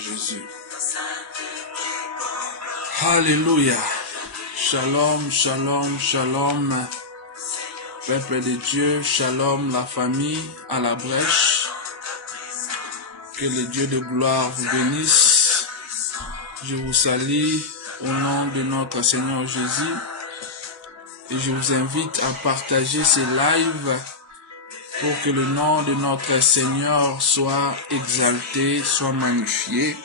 Jésus. Alléluia. Shalom, shalom, shalom. Peuple de Dieu, shalom la famille à la brèche. Que le Dieu de gloire vous bénisse. Je vous salue au nom de notre Seigneur Jésus. Et je vous invite à partager ces lives pour que le nom de notre Seigneur soit exalté, soit magnifié.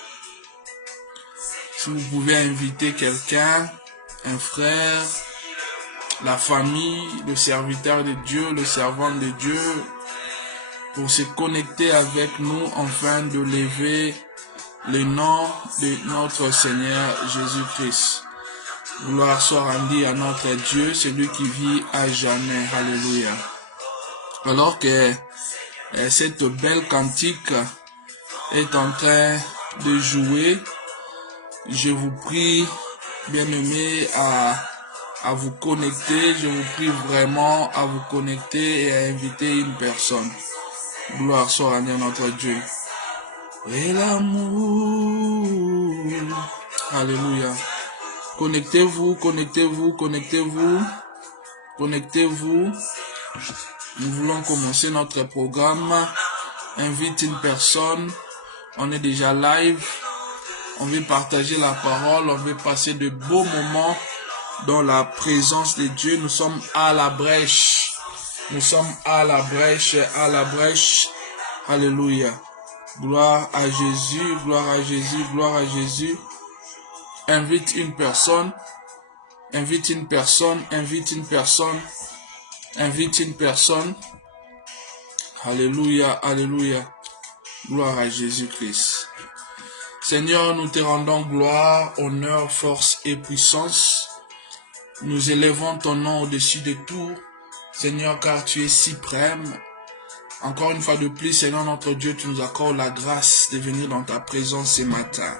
Si vous pouvez inviter quelqu'un, un frère, la famille, le serviteur de Dieu, le servant de Dieu, pour se connecter avec nous afin de lever le nom de notre Seigneur Jésus-Christ. Gloire soit rendue à notre Dieu, celui qui vit à jamais. Alléluia. Alors que cette belle cantique est en train de jouer, je vous prie, bien-aimés, à vous connecter. Je vous prie vraiment à vous connecter et à inviter une personne. Gloire soit rendue à notre Dieu. Et l'amour. Alléluia. Connectez-vous, connectez-vous, connectez-vous. Connectez-vous. Nous voulons commencer notre programme. Invite une personne. On est déjà live. On veut partager la parole. On veut passer de beaux moments dans la présence de Dieu. Nous sommes à la brèche. Nous sommes à la brèche, à la brèche. Alléluia. Gloire à Jésus, gloire à Jésus, gloire à Jésus. Invite une personne. Invite une personne, invite une personne. Invite une personne. Alléluia, alléluia. Gloire à Jésus-Christ. Seigneur, nous te rendons gloire, honneur, force et puissance. Nous élevons ton nom au-dessus de tout. Seigneur, car tu es suprême. Encore une fois de plus, Seigneur notre Dieu, tu nous accordes la grâce de venir dans ta présence ce matin.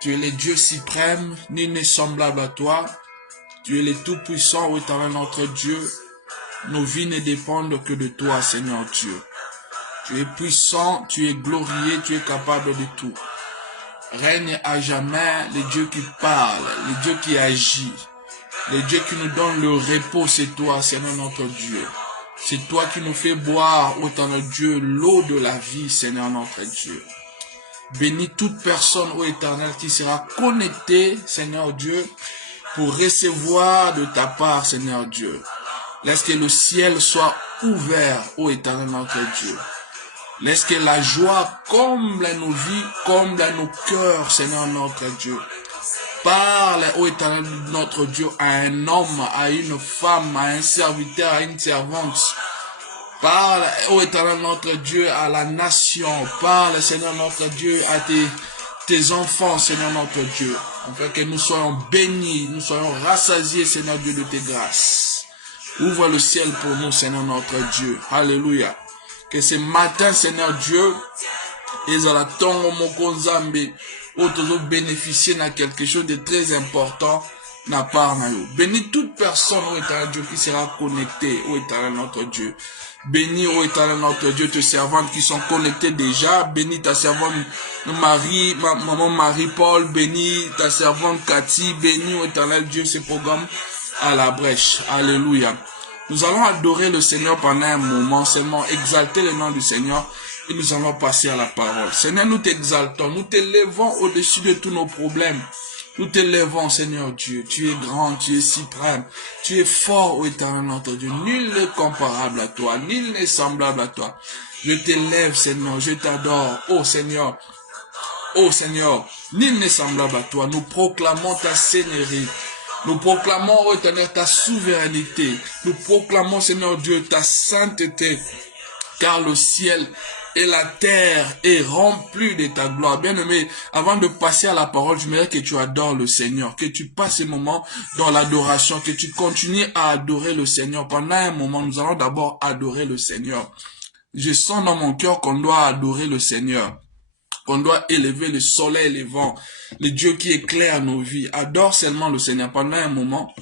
Tu es le Dieu suprême, nul n'est semblable à toi. Tu es le tout-puissant, ô éternel notre Dieu. Nos vies ne dépendent que de toi, Seigneur Dieu. Tu es puissant, tu es glorieux, tu es capable de tout. Règne à jamais le Dieu qui parle, le Dieu qui agit. Le Dieu qui nous donne le repos, c'est toi, Seigneur notre Dieu. C'est toi qui nous fais boire, ô éternel Dieu, l'eau de la vie, Seigneur notre Dieu. Bénis toute personne, ô éternel, qui sera connectée, Seigneur Dieu, pour recevoir de ta part, Seigneur Dieu. Laisse que le ciel soit ouvert, ô éternel notre Dieu. Laisse que la joie comble nos vies, comble nos cœurs, Seigneur notre Dieu. Parle, ô éternel notre Dieu, à un homme, à une femme, à un serviteur, à une servante. Parle, ô éternel notre Dieu, à la nation. Parle, Seigneur notre Dieu, à tes enfants, Seigneur notre Dieu. Afin que nous soyons bénis, nous soyons rassasiés, Seigneur Dieu, de tes grâces. Ouvre le ciel pour nous, Seigneur notre Dieu. Alléluia. Que ce matin, Seigneur Dieu, bénéficier de quelque chose de très important. Bénis toute personne, ô éternel Dieu, qui sera connectée, ô éternel notre Dieu. Bénis, ô éternel notre Dieu, tes servantes qui sont connectées déjà. Bénis ta servante Marie, maman Marie-Paul. Bénis ta servante Cathy. Bénis, ô éternel Dieu, ce programme à la brèche. Alléluia. Nous allons adorer le Seigneur pendant un moment, seulement exalter le nom du Seigneur et nous allons passer à la parole. Seigneur, nous t'exaltons, nous t'élevons au-dessus de tous nos problèmes. Nous t'élevons, Seigneur Dieu. Tu es grand, tu es suprême, tu es fort, ô éternel notre Dieu. Nul n'est comparable à toi, nul n'est semblable à toi. Je t'élève, Seigneur, je t'adore, ô Seigneur. Ô Seigneur, nul n'est semblable à toi. Nous proclamons ta seigneurie. Nous proclamons, ô éternel, ta souveraineté. Nous proclamons, Seigneur Dieu, ta sainteté. Car le ciel et la terre est remplie de ta gloire. Bien-aimé, avant de passer à la parole, je voudrais que tu adores le Seigneur, que tu passes ce moment dans l'adoration, que tu continues à adorer le Seigneur. Pendant un moment, nous allons d'abord adorer le Seigneur. Je sens dans mon cœur qu'on doit adorer le Seigneur. On doit élever le soleil et les vents, le Dieu qui éclaire nos vies. Adore seulement le Seigneur pendant un moment.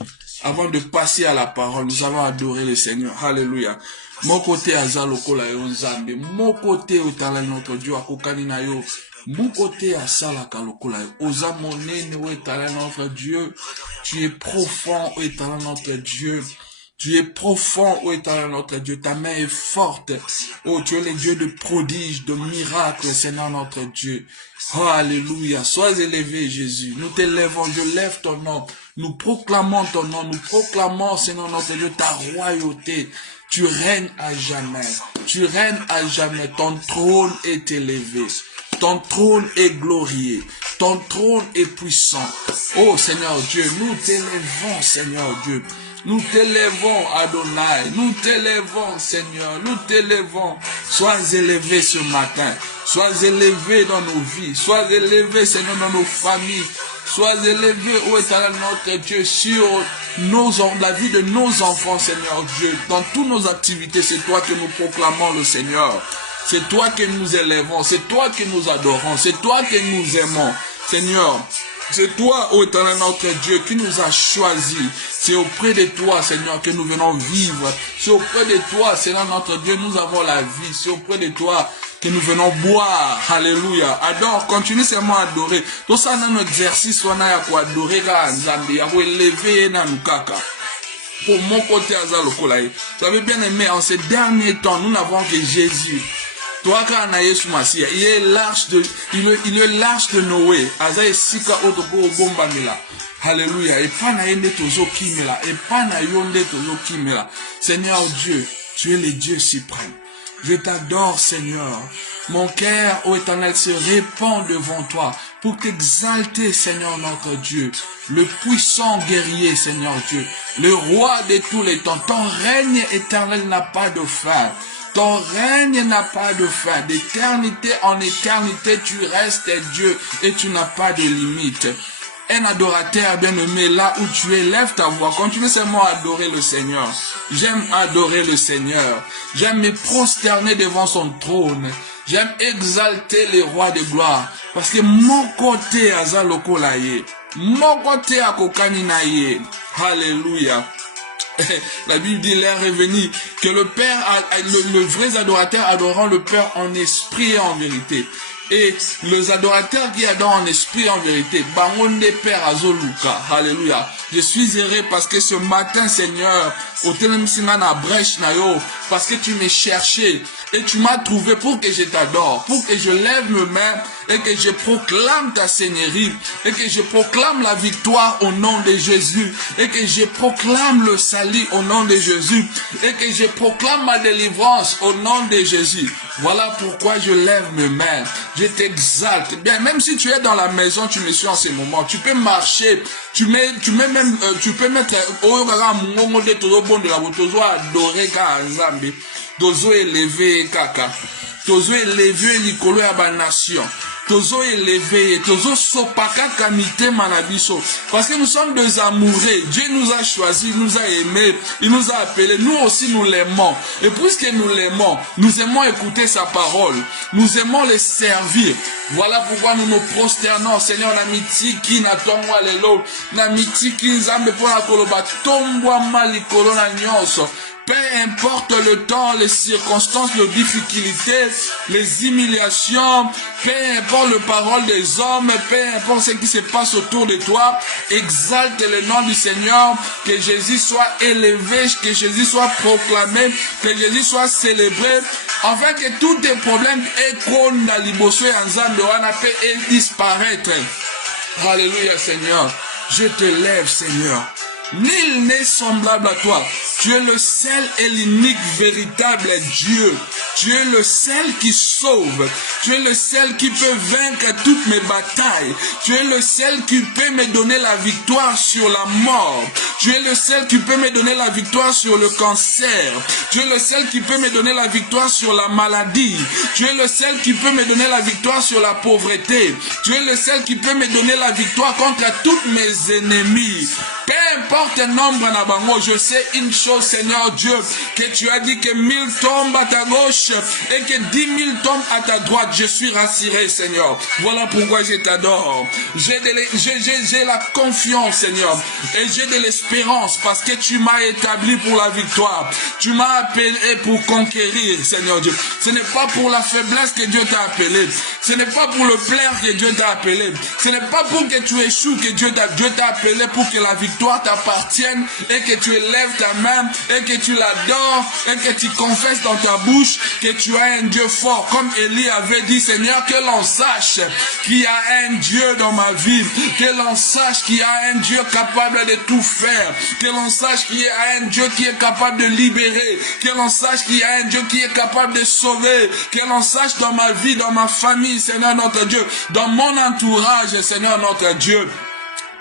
Avant de passer à la parole, nous allons adorer le Seigneur. Alléluia. Mon côté azaloko la yo nzambe. Mon côté éternel notre Dieu akokani na yo. Boukote asala kalokola. Osa monene ou éternel notre Dieu. Tu es profond, ô éternel notre Dieu. Tu es profond, ô éternel notre Dieu. Ta main est forte. Oh, tu es le Dieu de prodiges, de miracles, Seigneur notre Dieu. Oh, alléluia. Sois élevé, Jésus. Nous t'élèvons, je lève ton nom. Nous proclamons ton nom. Nous proclamons, Seigneur notre Dieu, ta royauté. Tu règnes à jamais. Tu règnes à jamais. Ton trône est élevé. Ton trône est glorieux. Ton trône est puissant. Oh Seigneur Dieu, nous t'élèvons, Seigneur Dieu. Nous t'élèvons, Adonai. Nous t'élèvons, Seigneur. Nous t'élèvons. Sois élevé ce matin. Sois élevé dans nos vies. Sois élevé, Seigneur, dans nos familles. Sois élevé, ô éternel notre Dieu, sur la vie de nos enfants, Seigneur Dieu. Dans toutes nos activités, c'est toi que nous proclamons le Seigneur. C'est toi que nous élèvons. C'est toi que nous adorons. C'est toi que nous aimons. Seigneur, c'est toi, ô éternel notre Dieu, qui nous a choisis. C'est auprès de toi, Seigneur, que nous venons vivre. C'est auprès de toi, Seigneur notre Dieu, nous avons la vie. C'est auprès de toi que nous venons boire. Alléluia. Adore, continue seulement à adorer. Tout ça dans notre exercice, on a quoi adorer, Nzambi, à élever dans nous kaka. Pour mon côté, Azalokolaï. Vous avez bien aimé, en ces derniers temps, nous n'avons que Jésus. Toi, quand Yesu Masia, il est l'arche de Noé. Azaï sika otoko bombamila. Alléluia. Et pas na yende tozo kimela. Et pas na yonde tozo kimela. Seigneur Dieu, tu es le Dieu suprême. Je t'adore, Seigneur. Mon cœur, ô éternel, se répand devant toi pour t'exalter, Seigneur notre Dieu. Le puissant guerrier, Seigneur Dieu. Le roi de tous les temps. Ton règne éternel n'a pas de fin. Ton règne n'a pas de fin. D'éternité en éternité, tu restes Dieu et tu n'as pas de limite. Un adorateur bien-aimé, là où tu es, lève ta voix. Continue seulement à adorer le Seigneur. J'aime adorer le Seigneur. J'aime me prosterner devant son trône. J'aime exalter les rois de gloire. Parce que mon côté a zalokolaye. Mon côté a kokaninaye. Alléluia. La Bible dit, l'heure est venue, que le Père, le vrai adorateur adorant le Père en esprit et en vérité. Et les adorateurs qui adorent en esprit et en vérité, Bangonde Père Azoluka, alléluia. Je suis heureux parce que ce matin, Seigneur, au Telemsingana brèche nayo, parce que tu m'as cherché et tu m'as trouvé pour que je t'adore, pour que je lève mes mains et que je proclame ta Seigneurie et que je proclame la victoire au nom de Jésus et que je proclame le salut au nom de Jésus et que je proclame ma délivrance au nom de Jésus. Voilà pourquoi je lève mes mains. Je t'exalte. Bien, même si tu es dans la maison, tu me suis en ce moment. Tu peux marcher. Tu peux mettre de la tozo adorer ka Nzambe. Tozo élevé kaka. Tozo élevé likolo ya ba nation. Tozo élevé, tozo sopaka kamite manabiso. Parce que nous sommes des amoureux. Dieu nous a choisis, il nous a aimés, il nous a appelés. Nous aussi nous l'aimons. Et puisque nous l'aimons, nous aimons écouter sa parole. Nous aimons les servir. Voilà pourquoi nous nous prosternons. Seigneur, namitiki na tongwa lelo, namitiki nzambe pona koloba tombwa malikolo na nyonso. Peu importe le temps, les circonstances, les difficultés, les humiliations, peu importe les paroles des hommes, peu importe ce qui se passe autour de toi, exalte le nom du Seigneur, que Jésus soit élevé, que Jésus soit proclamé, que Jésus soit célébré, afin que tous tes problèmes disparaître. Alléluia Seigneur, je te lève Seigneur. Nul n'est semblable à toi. Tu es le seul et l'unique véritable Dieu. Tu es le seul qui sauve. Tu es le seul qui peut vaincre toutes mes batailles. Tu es le seul qui peut me donner la victoire sur la mort. Tu es le seul qui peut me donner la victoire sur le cancer. Tu es le seul qui peut me donner la victoire sur la maladie. Tu es le seul qui peut me donner la victoire sur la pauvreté. Tu es le seul qui peut me donner la victoire contre tous mes ennemis. Père importe le nombre na bango, je sais une chose, Seigneur Dieu, que tu as dit que 1000 tombent à ta gauche et que 10 000 tombent à ta droite. Je suis rassuré, Seigneur. Voilà pourquoi je t'adore. J'ai la confiance, Seigneur, et j'ai de l'espérance parce que tu m'as établi pour la victoire. Tu m'as appelé pour conquérir, Seigneur Dieu. Ce n'est pas pour la faiblesse que Dieu t'a appelé. Ce n'est pas pour le plaire que Dieu t'a appelé. Ce n'est pas pour que tu échoues que Dieu t'a appelé pour que la victoire t'appartienne et que tu élèves ta main et que tu l'adores et que tu confesses dans ta bouche que tu as un Dieu fort. Comme Élie avait dit, Seigneur, que l'on sache qu'il y a un Dieu dans ma vie, que l'on sache qu'il y a un Dieu capable de tout faire, que l'on sache qu'il y a un Dieu qui est capable de libérer, que l'on sache qu'il y a un Dieu qui est capable de sauver, que l'on sache dans ma vie, dans ma famille, Seigneur notre Dieu, dans mon entourage, Seigneur notre Dieu,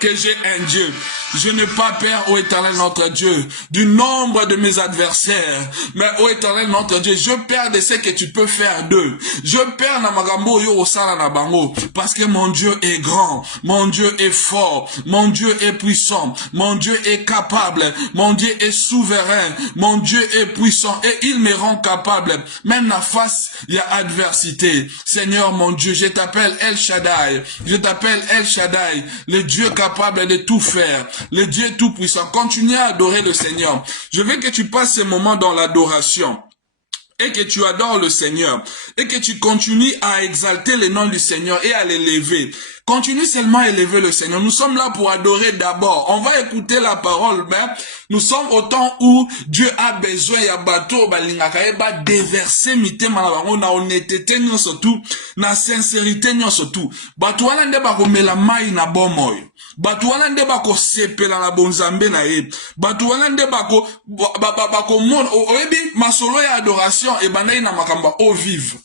que j'ai un Dieu. Je n'ai pas peur, ô Éternel notre Dieu, du nombre de mes adversaires. Mais, ô Éternel notre Dieu, je perds de ce que tu peux faire d'eux. Je perds na magambo yo osala na bango. Parce que mon Dieu est grand. Mon Dieu est fort. Mon Dieu est puissant. Mon Dieu est capable. Mon Dieu est souverain. Mon Dieu est puissant. Et il me rend capable. Même la face, il y a adversité. Seigneur mon Dieu, je t'appelle El Shaddai. Je t'appelle El Shaddai. Le Dieu capable de tout faire. Le Dieu tout-puissant. Continue à adorer le Seigneur. Je veux que tu passes ce moment dans l'adoration. Et que tu adores le Seigneur. Et que tu continues à exalter le nom du Seigneur et à l'élever. Continue seulement à élever le Seigneur. Nous sommes là pour adorer d'abord. On va écouter la parole, mais nous sommes au temps où Dieu a besoin ya bateau balingaka ba déverser mitema na bango na honnêteté nyonso tout, na sincérité nyonso tout. Bato wana nde bakomela mai na bomoyo. Bato wana nde bakosepela na bonzambe na ye. Bato wana nde bakomona oyebi masolo ya adoration e bandai na makamba au vive.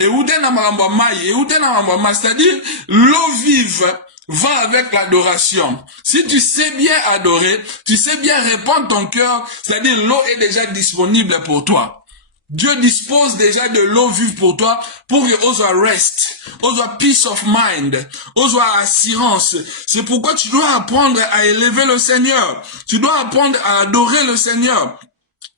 Et où t'es na makamba mai, et où t'es na makamba mai, c'est-à-dire l'eau vive va avec l'adoration. Si tu sais bien adorer, tu sais bien répandre ton cœur, c'est-à-dire l'eau est déjà disponible pour toi. Dieu dispose déjà de l'eau vive pour toi, pour que ose rest, ose peace of mind, ose assurance. C'est pourquoi tu dois apprendre à élever le Seigneur. Tu dois apprendre à adorer le Seigneur.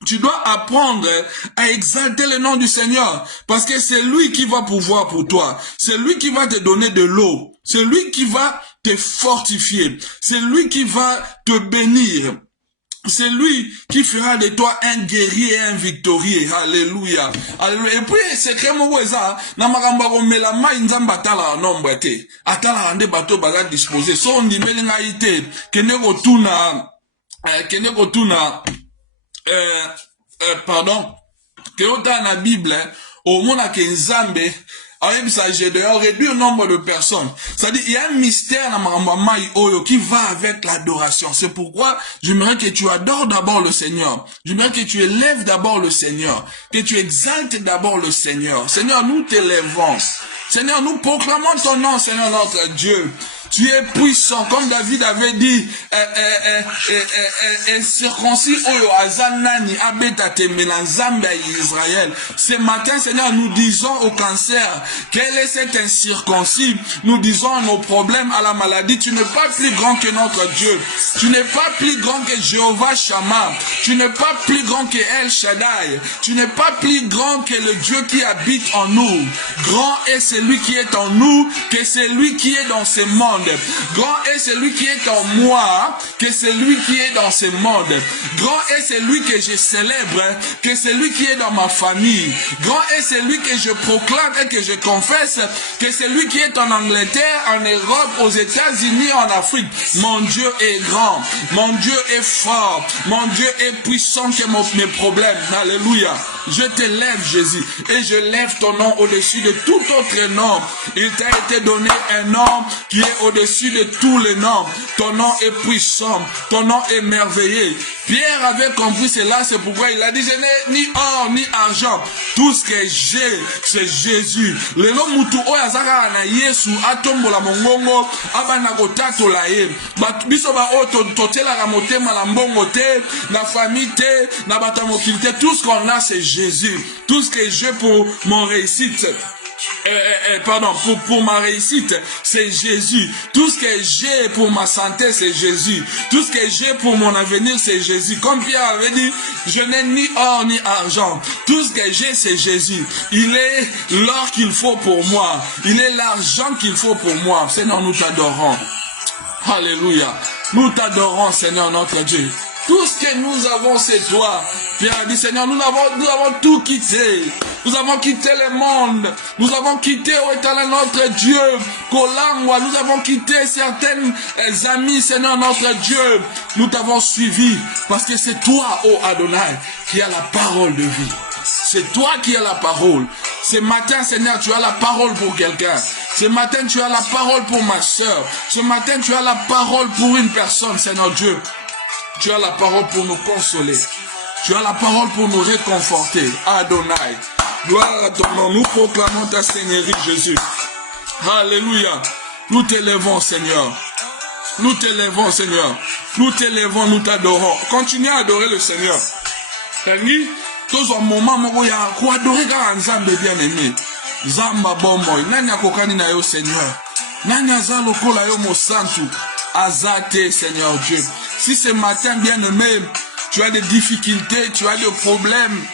Tu dois apprendre à exalter le nom du Seigneur, parce que c'est lui qui va pouvoir pour toi. C'est lui qui va te donner de l'eau. C'est lui qui va te fortifier. C'est lui qui va te bénir. C'est lui qui fera de toi un guerrier et un victorieux. Alléluia. Alléluia. Et puis, c'est crème oueza, na makamba komela mai nzamba atala nombre te. Atala ande bato baza disposé. So on dit melinga ite, kene kotuna, pardon, que dans la Bible, au monde à Kenzambe, j'ai d'ailleurs réduit le nombre de personnes. C'est-à-dire, il y a un mystère dans Mamamaï Oyo qui va avec l'adoration. C'est pourquoi j'aimerais que tu adores d'abord le Seigneur. J'aimerais que tu élèves d'abord le Seigneur. Que tu exaltes d'abord le Seigneur. Seigneur, nous t'élèvons. Seigneur, nous proclamons ton nom, Seigneur notre Dieu. Tu es puissant, comme David avait dit, circoncis oyo azanani abetate menazambe Israël. Ce matin, Seigneur, nous disons au cancer, quel est cet incirconcis? Nous disons à nos problèmes, à la maladie, tu n'es pas plus grand que notre Dieu. Tu n'es pas plus grand que Jéhovah Shammah. Tu n'es pas plus grand que El Shaddai. Tu n'es pas plus grand que le Dieu qui habite en nous. Grand est celui qui est en nous, que celui qui est dans ce monde. Grand est celui qui est en moi, que celui qui est dans ce monde. Grand est celui que je célèbre, que celui qui est dans ma famille. Grand est celui que je proclame et que je confesse, que celui qui est en Angleterre, en Europe, aux États-Unis, en Afrique. Mon Dieu est grand, mon Dieu est fort, mon Dieu est puissant que mes problèmes. Alléluia. Je t'élève, Jésus, et je lève ton nom au-dessus de tout autre nom. Il t'a été donné un nom qui est au-dessus de tous les noms. Ton nom est puissant, ton nom est merveilleux. Pierre avait compris cela, c'est pourquoi il a dit, je n'ai ni or ni argent. Tout ce que j'ai, c'est Jésus. Le nom mutu oyazaka na Yesu atombola mongongo abana kotatola ye. Biso ba oto totela ka motema la mbongo te, na famille te, na batamokili te. Tout ce qu'on a, c'est Jésus. Tout ce que j'ai pour mon réussite, Pardon, pour ma réussite, c'est Jésus. Tout ce que j'ai pour ma santé, c'est Jésus. Tout ce que j'ai pour mon avenir, c'est Jésus. Comme Pierre avait dit, je n'ai ni or ni argent. Tout ce que j'ai, c'est Jésus. Il est l'or qu'il faut pour moi. Il est l'argent qu'il faut pour moi. Seigneur, nous t'adorons. Alléluia. Nous t'adorons, Seigneur notre Dieu. Tout ce que nous avons, c'est toi. Pierre a dit, Seigneur, nous avons tout quitté. Nous avons quitté le monde. Nous avons quitté, ô Éternel, notre Dieu. Kolangwa, nous avons quitté certaines amis, Seigneur, notre Dieu. Nous t'avons suivi. Parce que c'est toi, ô Adonai, qui as la parole de vie. C'est toi qui as la parole. Ce matin, Seigneur, tu as la parole pour quelqu'un. Ce matin, tu as la parole pour ma soeur. Ce matin, tu as la parole pour une personne, Seigneur Dieu. Tu as la parole pour nous consoler. Tu as la parole pour nous réconforter. Adonai. Gloire à ton nom. Nous proclamons ta Seigneurie, Jésus. Alléluia. Nous t'élèvons, Seigneur. Nous t'élèvons, Seigneur. Nous t'élèvons, nous t'adorons. Continue à adorer le Seigneur. Tous un moment où il y a quoi adorer quand Nzambe bien-aimé. Zamba bomboy. Nanya kokani na yo, Seigneur. Nanya zalo kola yo mo santu. Azate, Seigneur Dieu. Si ce matin, bien-aimé, tu as des difficultés, tu as des problèmes,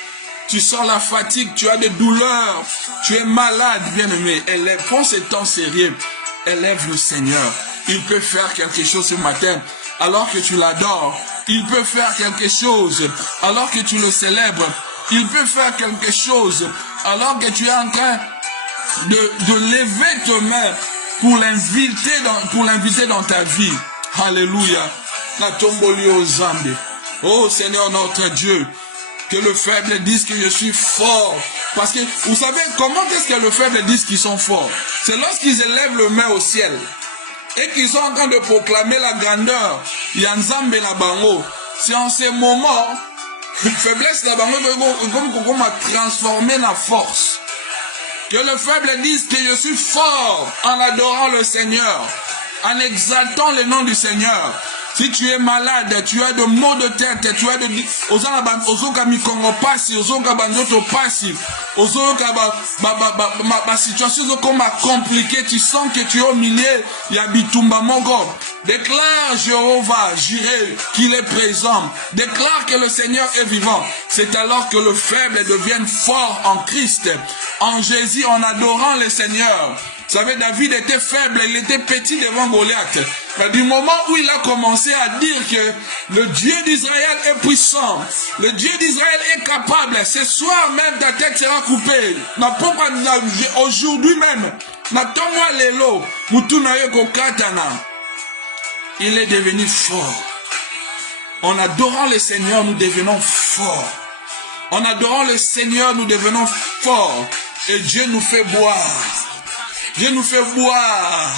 tu sens la fatigue, tu as des douleurs, tu es malade, bien-aimé, prends ce temps sérieux, élève le Seigneur. Il peut faire quelque chose ce matin, alors que tu l'adores. Il peut faire quelque chose, alors que tu le célèbres. Il peut faire quelque chose, alors que tu es en train de lever tes mains pour l'inviter dans ta vie. Alléluia. La tomboli aux Zambé. Oh Seigneur notre Dieu, que le faible dise que je suis fort. Parce que vous savez comment est-ce que le faible disent qu'ils sont forts? C'est lorsqu'ils élèvent le main au ciel et qu'ils sont en train de proclamer la grandeur. Yanzambe na bango. C'est en ces moments, faiblesse na bango comme a transformé la force. Que le faible dise que je suis fort en adorant le Seigneur, en exaltant le nom du Seigneur. Si tu es malade, tu as de maux de tête, tu as de situation comme compliquée, tu sens que tu es au milieu, il y a bitumba mongo. Déclare Jéhovah, Jireh, qu'il est présent. Déclare que le Seigneur est vivant. C'est alors que le faible devienne fort en Christ, en Jésus, en adorant le Seigneur. Vous savez, David était faible, il était petit devant Goliath. Mais du moment où il a commencé à dire que le Dieu d'Israël est puissant, le Dieu d'Israël est capable, ce soir même ta tête sera coupée. Aujourd'hui même, il est devenu fort. En adorant le Seigneur, nous devenons forts. En adorant le Seigneur, nous devenons forts. Et Dieu nous fait boire. Dieu nous fait boire.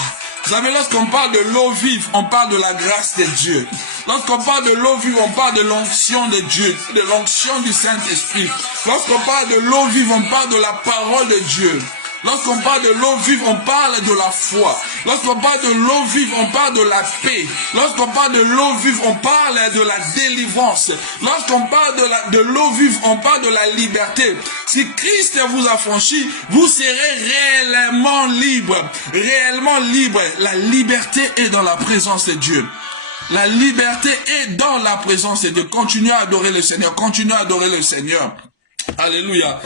Vous savez, lorsqu'on parle de l'eau vive, on parle de la grâce de Dieu. Lorsqu'on parle de l'eau vive, on parle de l'onction de Dieu, de l'onction du Saint-Esprit. Lorsqu'on parle de l'eau vive, on parle de la parole de Dieu. Lorsqu'on parle de l'eau vive, on parle de la foi. Lorsqu'on parle de l'eau vive, on parle de la paix. Lorsqu'on parle de l'eau vive, on parle de la délivrance. Lorsqu'on parle de l'eau vive, on parle de la liberté. Si Christ vous a franchi, vous serez réellement libre. Réellement libre. La liberté est dans la présence de Dieu. La liberté est dans la présence de Dieu. Continuez à adorer le Seigneur. Continuez à adorer le Seigneur. Alléluia,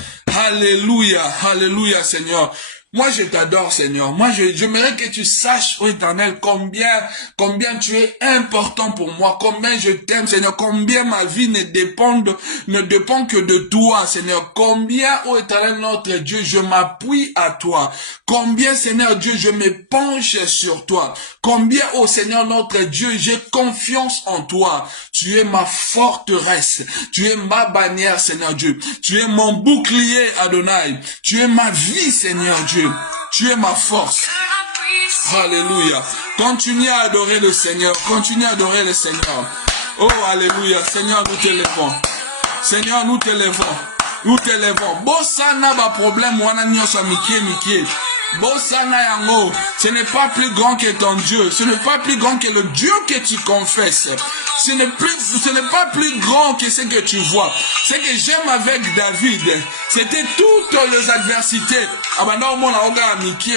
alléluia, alléluia Seigneur. Moi je t'adore Seigneur. Moi j'aimerais que tu saches, ô Éternel, combien tu es important pour moi, combien je t'aime Seigneur, combien ma vie ne dépend que de toi Seigneur, combien, ô Éternel notre Dieu, je m'appuie à toi, combien Seigneur Dieu, je me penche sur toi, combien, ô Seigneur notre Dieu, j'ai confiance en toi. Tu es ma forteresse, tu es ma bannière Seigneur Dieu, tu es mon bouclier Adonai, tu es ma vie Seigneur Dieu. Tu es ma force. Alléluia. Continue à adorer le Seigneur. Continue à adorer le Seigneur. Oh, alléluia. Seigneur, nous t'élèvons. Seigneur, nous t'élèvons. Nous t'élèvons. Bossana ba problème wana nyosa mikie. Ce n'est pas plus grand que ton Dieu. Ce n'est pas plus grand que le Dieu que tu confesses. Ce n'est pas plus grand que ce que tu vois. Ce que j'aime avec David, c'était toutes les adversités.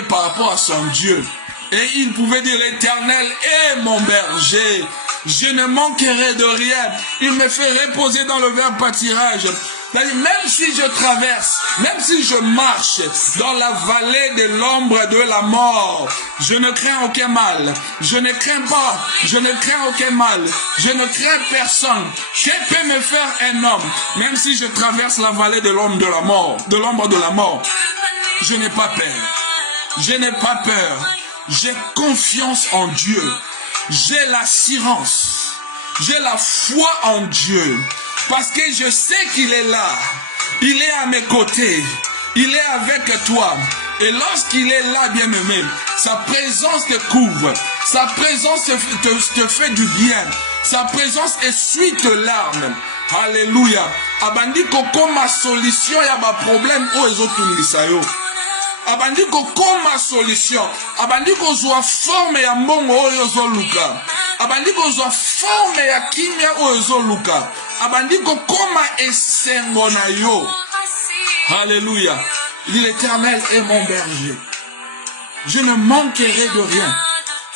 Par rapport à son Dieu. Et il pouvait dire, l'Éternel est mon berger. Je ne manquerai de rien. Il me fait reposer dans le vert pâturage. Même si je traverse, même si je marche dans la vallée de l'ombre de la mort, je ne crains aucun mal. Je ne crains pas. Je ne crains aucun mal. Je ne crains personne. Que peut me faire un homme? Même si je traverse la vallée de l'ombre de la mort, de l'ombre de la mort, je n'ai pas peur. Je n'ai pas peur. J'ai confiance en Dieu. J'ai l'assurance. J'ai la foi en Dieu. Parce que je sais qu'il est là. Il est à mes côtés. Il est avec toi. Et lorsqu'il est là, bien-aimé, sa présence te couvre. Sa présence te fait du bien. Sa présence essuie tes larmes. Alléluia. Abandi koko ma solution ya ba problème o ezotungisa yo. Abandi kokoma solution. Abandi kozwa forme ya mbongo oyo ezoluka. Abandi kozwa forme ya kimia oyo ezoluka. Abandi kokoma esengo na yo. Alléluia. L'Éternel est mon berger. Je ne manquerai de rien.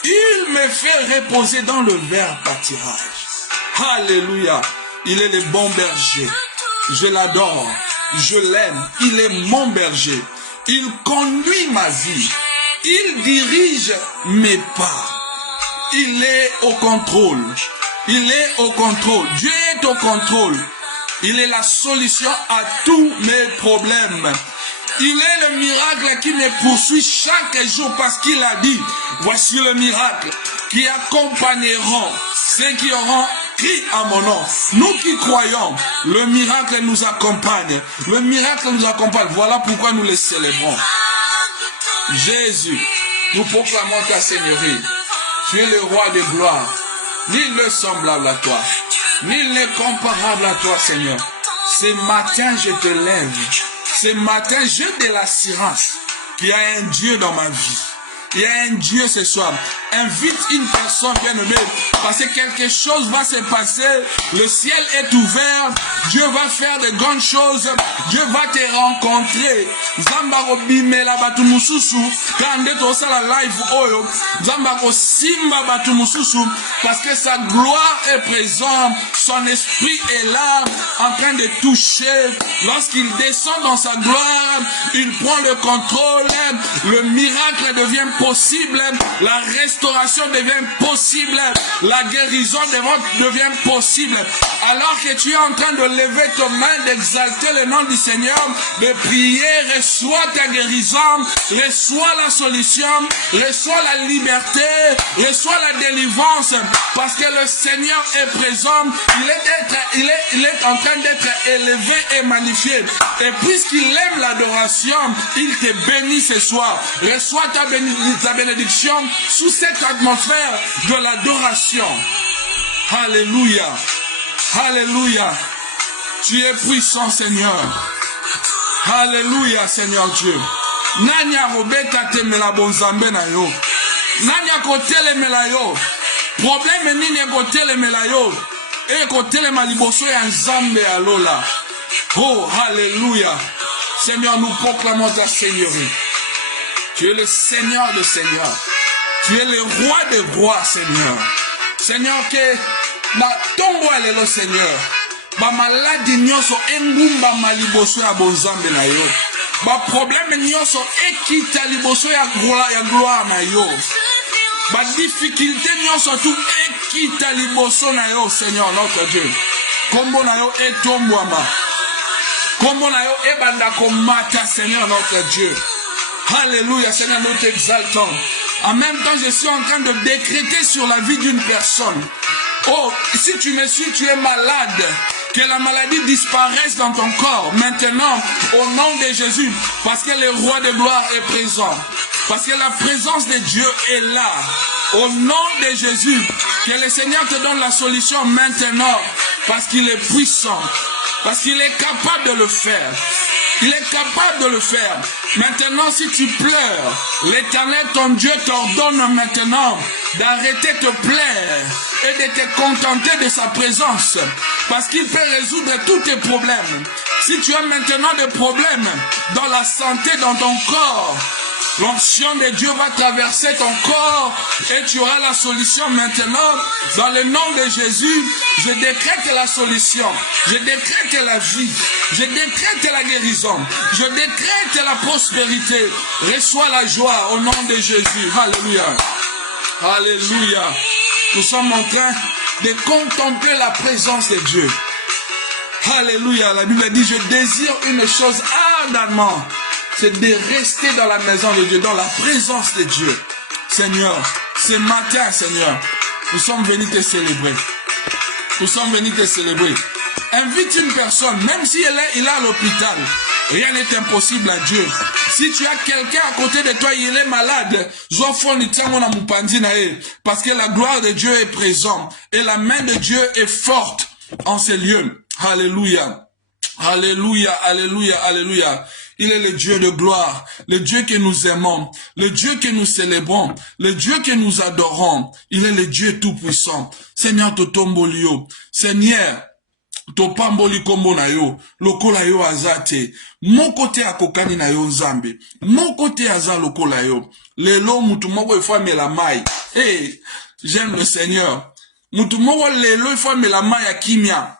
Il me fait reposer dans le vert pâturage. Alléluia. Il est le bon berger. Je l'adore. Je l'aime. Il est mon berger. Il conduit ma vie. Il dirige mes pas. Il est au contrôle. Il est au contrôle. Dieu est au contrôle. Il est la solution à tous mes problèmes. Il est le miracle qui me poursuit chaque jour parce qu'il a dit, voici le miracle qui accompagneront ceux qui auront cri à mon nom. Nous qui croyons, le miracle nous accompagne. Le miracle nous accompagne. Voilà pourquoi nous le célébrons. Jésus, nous proclamons ta Seigneurie. Tu es le roi de gloire. Nul n'est semblable à toi. Nul n'est comparable à toi, Seigneur. Ce matin, je te lève. Ce matin, j'ai de l'assurance qu'il y a un Dieu dans ma vie. Il y a un Dieu ce soir. Invite une personne bien-aimée. Parce que quelque chose va se passer. Le ciel est ouvert. Dieu va faire de grandes choses. Dieu va te rencontrer. Zambaro bimela batu mususu. Kande tosala live oyo. Zambaro simba batu mususu. Parce que sa gloire est présente. Son esprit est là. En train de toucher. Lorsqu'il descend dans sa gloire. Il prend le contrôle. Le miracle devient possible, la restauration devient possible, la guérison devient possible. Alors que tu es en train de lever tes mains, d'exalter le nom du Seigneur, de prier, reçois ta guérison, reçois la solution, reçois la liberté, reçois la délivrance, parce que le Seigneur est présent, il est en train d'être élevé et magnifié. Et puisqu'il aime l'adoration, il te bénit ce soir. Reçois ta bénédiction sous cette atmosphère de l'adoration. Alléluia. Alléluia. Tu es puissant, Seigneur. Alléluia, Seigneur Dieu. Nanya robeta temela bonzambe na yo. Nanya kotele melayo. Problème nini kotele melayo. E kotele maliboso ya nzambe alola. Oh, alléluia. Seigneur, nous proclamons ta Seigneurie. Tu es le Seigneur des Seigneurs. Tu es le roi des rois, Seigneur. Seigneur, que na tongo alelo, Seigneur. Ba maladi nyonso engumba maliboso ya bonzambe na yo. Ba problème nyonso ekita liboso ya gloire na yo. Ba difficulté nyonso tout ekita liboso na yo, Seigneur notre Dieu. Kombo na yo etombwama. Kombo na yo ebanda komata, Seigneur notre Dieu. Alléluia, Seigneur, nous t'exaltons. En même temps, je suis en train de décréter sur la vie d'une personne. Oh, si tu me suis, tu es malade. Que la maladie disparaisse dans ton corps. Maintenant, au nom de Jésus. Parce que le roi de gloire est présent. Parce que la présence de Dieu est là. Au nom de Jésus. Que le Seigneur te donne la solution maintenant. Parce qu'il est puissant. Parce qu'il est capable de le faire. Il est capable de le faire. Maintenant, si tu pleures, l'Éternel, ton Dieu, t'ordonne maintenant d'arrêter de pleurer et de te contenter de sa présence. Parce qu'il peut résoudre tous tes problèmes. Si tu as maintenant des problèmes dans la santé, dans ton corps, l'onction de Dieu va traverser ton corps et tu auras la solution maintenant. Dans le nom de Jésus, je décrète la solution. Je décrète la vie. Je décrète la guérison. Je décrète la prospérité. Reçois la joie au nom de Jésus. Alléluia. Alléluia. Nous sommes en train de contempler la présence de Dieu. Alléluia. La Bible dit, je désire une chose ardemment. C'est de rester dans la maison de Dieu, dans la présence de Dieu. Seigneur, ce matin, Seigneur, nous sommes venus te célébrer. Nous sommes venus te célébrer. Invite une personne, même si il est à l'hôpital. Rien n'est impossible à Dieu. Si tu as quelqu'un à côté de toi, il est malade, parce que la gloire de Dieu est présente et la main de Dieu est forte en ces lieux. Alléluia. Alléluia, alléluia, alléluia. Il est le Dieu de gloire, le Dieu que nous aimons, le Dieu que nous célébrons, le Dieu que nous adorons. Il est le Dieu tout-puissant. Seigneur, totombolio. Seigneur, topamboli kombo na yo, lokola yo azate. Mon côté akokani na yo nzambe. Mon côté aza lokola yo. Lelo mutu moko ifo mela mai. Hey, j'aime le Seigneur. Mutu moko lelo ifo mela mai ya kimia.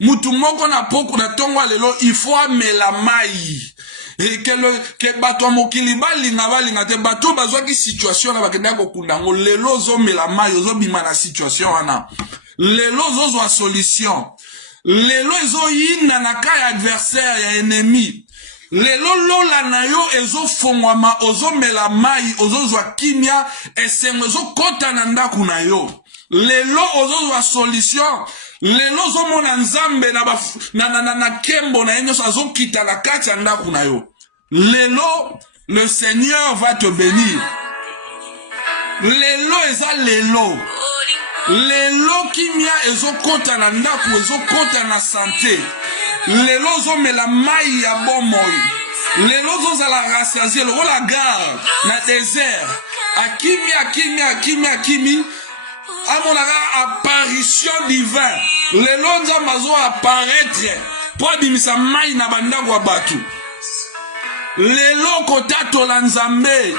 Mutu moko na poko na tongwa lelo ifo mela mai. Et que bato mokili balinga balinga te bato bazwaki situation na bakenda ko kundango lelo zo mela mai zo bima na situation wana. Lelo zo zo solution. Lelo ezo yina na kaya adversaire ya ennemi. Lelo lola na yo ezo fongwama ozo mela mai ozo zwa kimia esengo ezo kota na ndaku na yo. Lelo ozo zwa solution. Lelo zo mona nzambe na kembo na enyo azo kita na kati ya ndaku na yo. Lelo le Seigneur va te bénir. Lelo eza lelo. Lelo kimia ezo kota na ndaku ezo kota na santé. Lelo zo mela mai ya bomoi. Lelo zo za la rassasier le la gare na désert. Akimi amonaka apparition divin. Lelo nzamba zo apparaître pour bimisa mai na bandako batu. Lelo kotatola nzambe.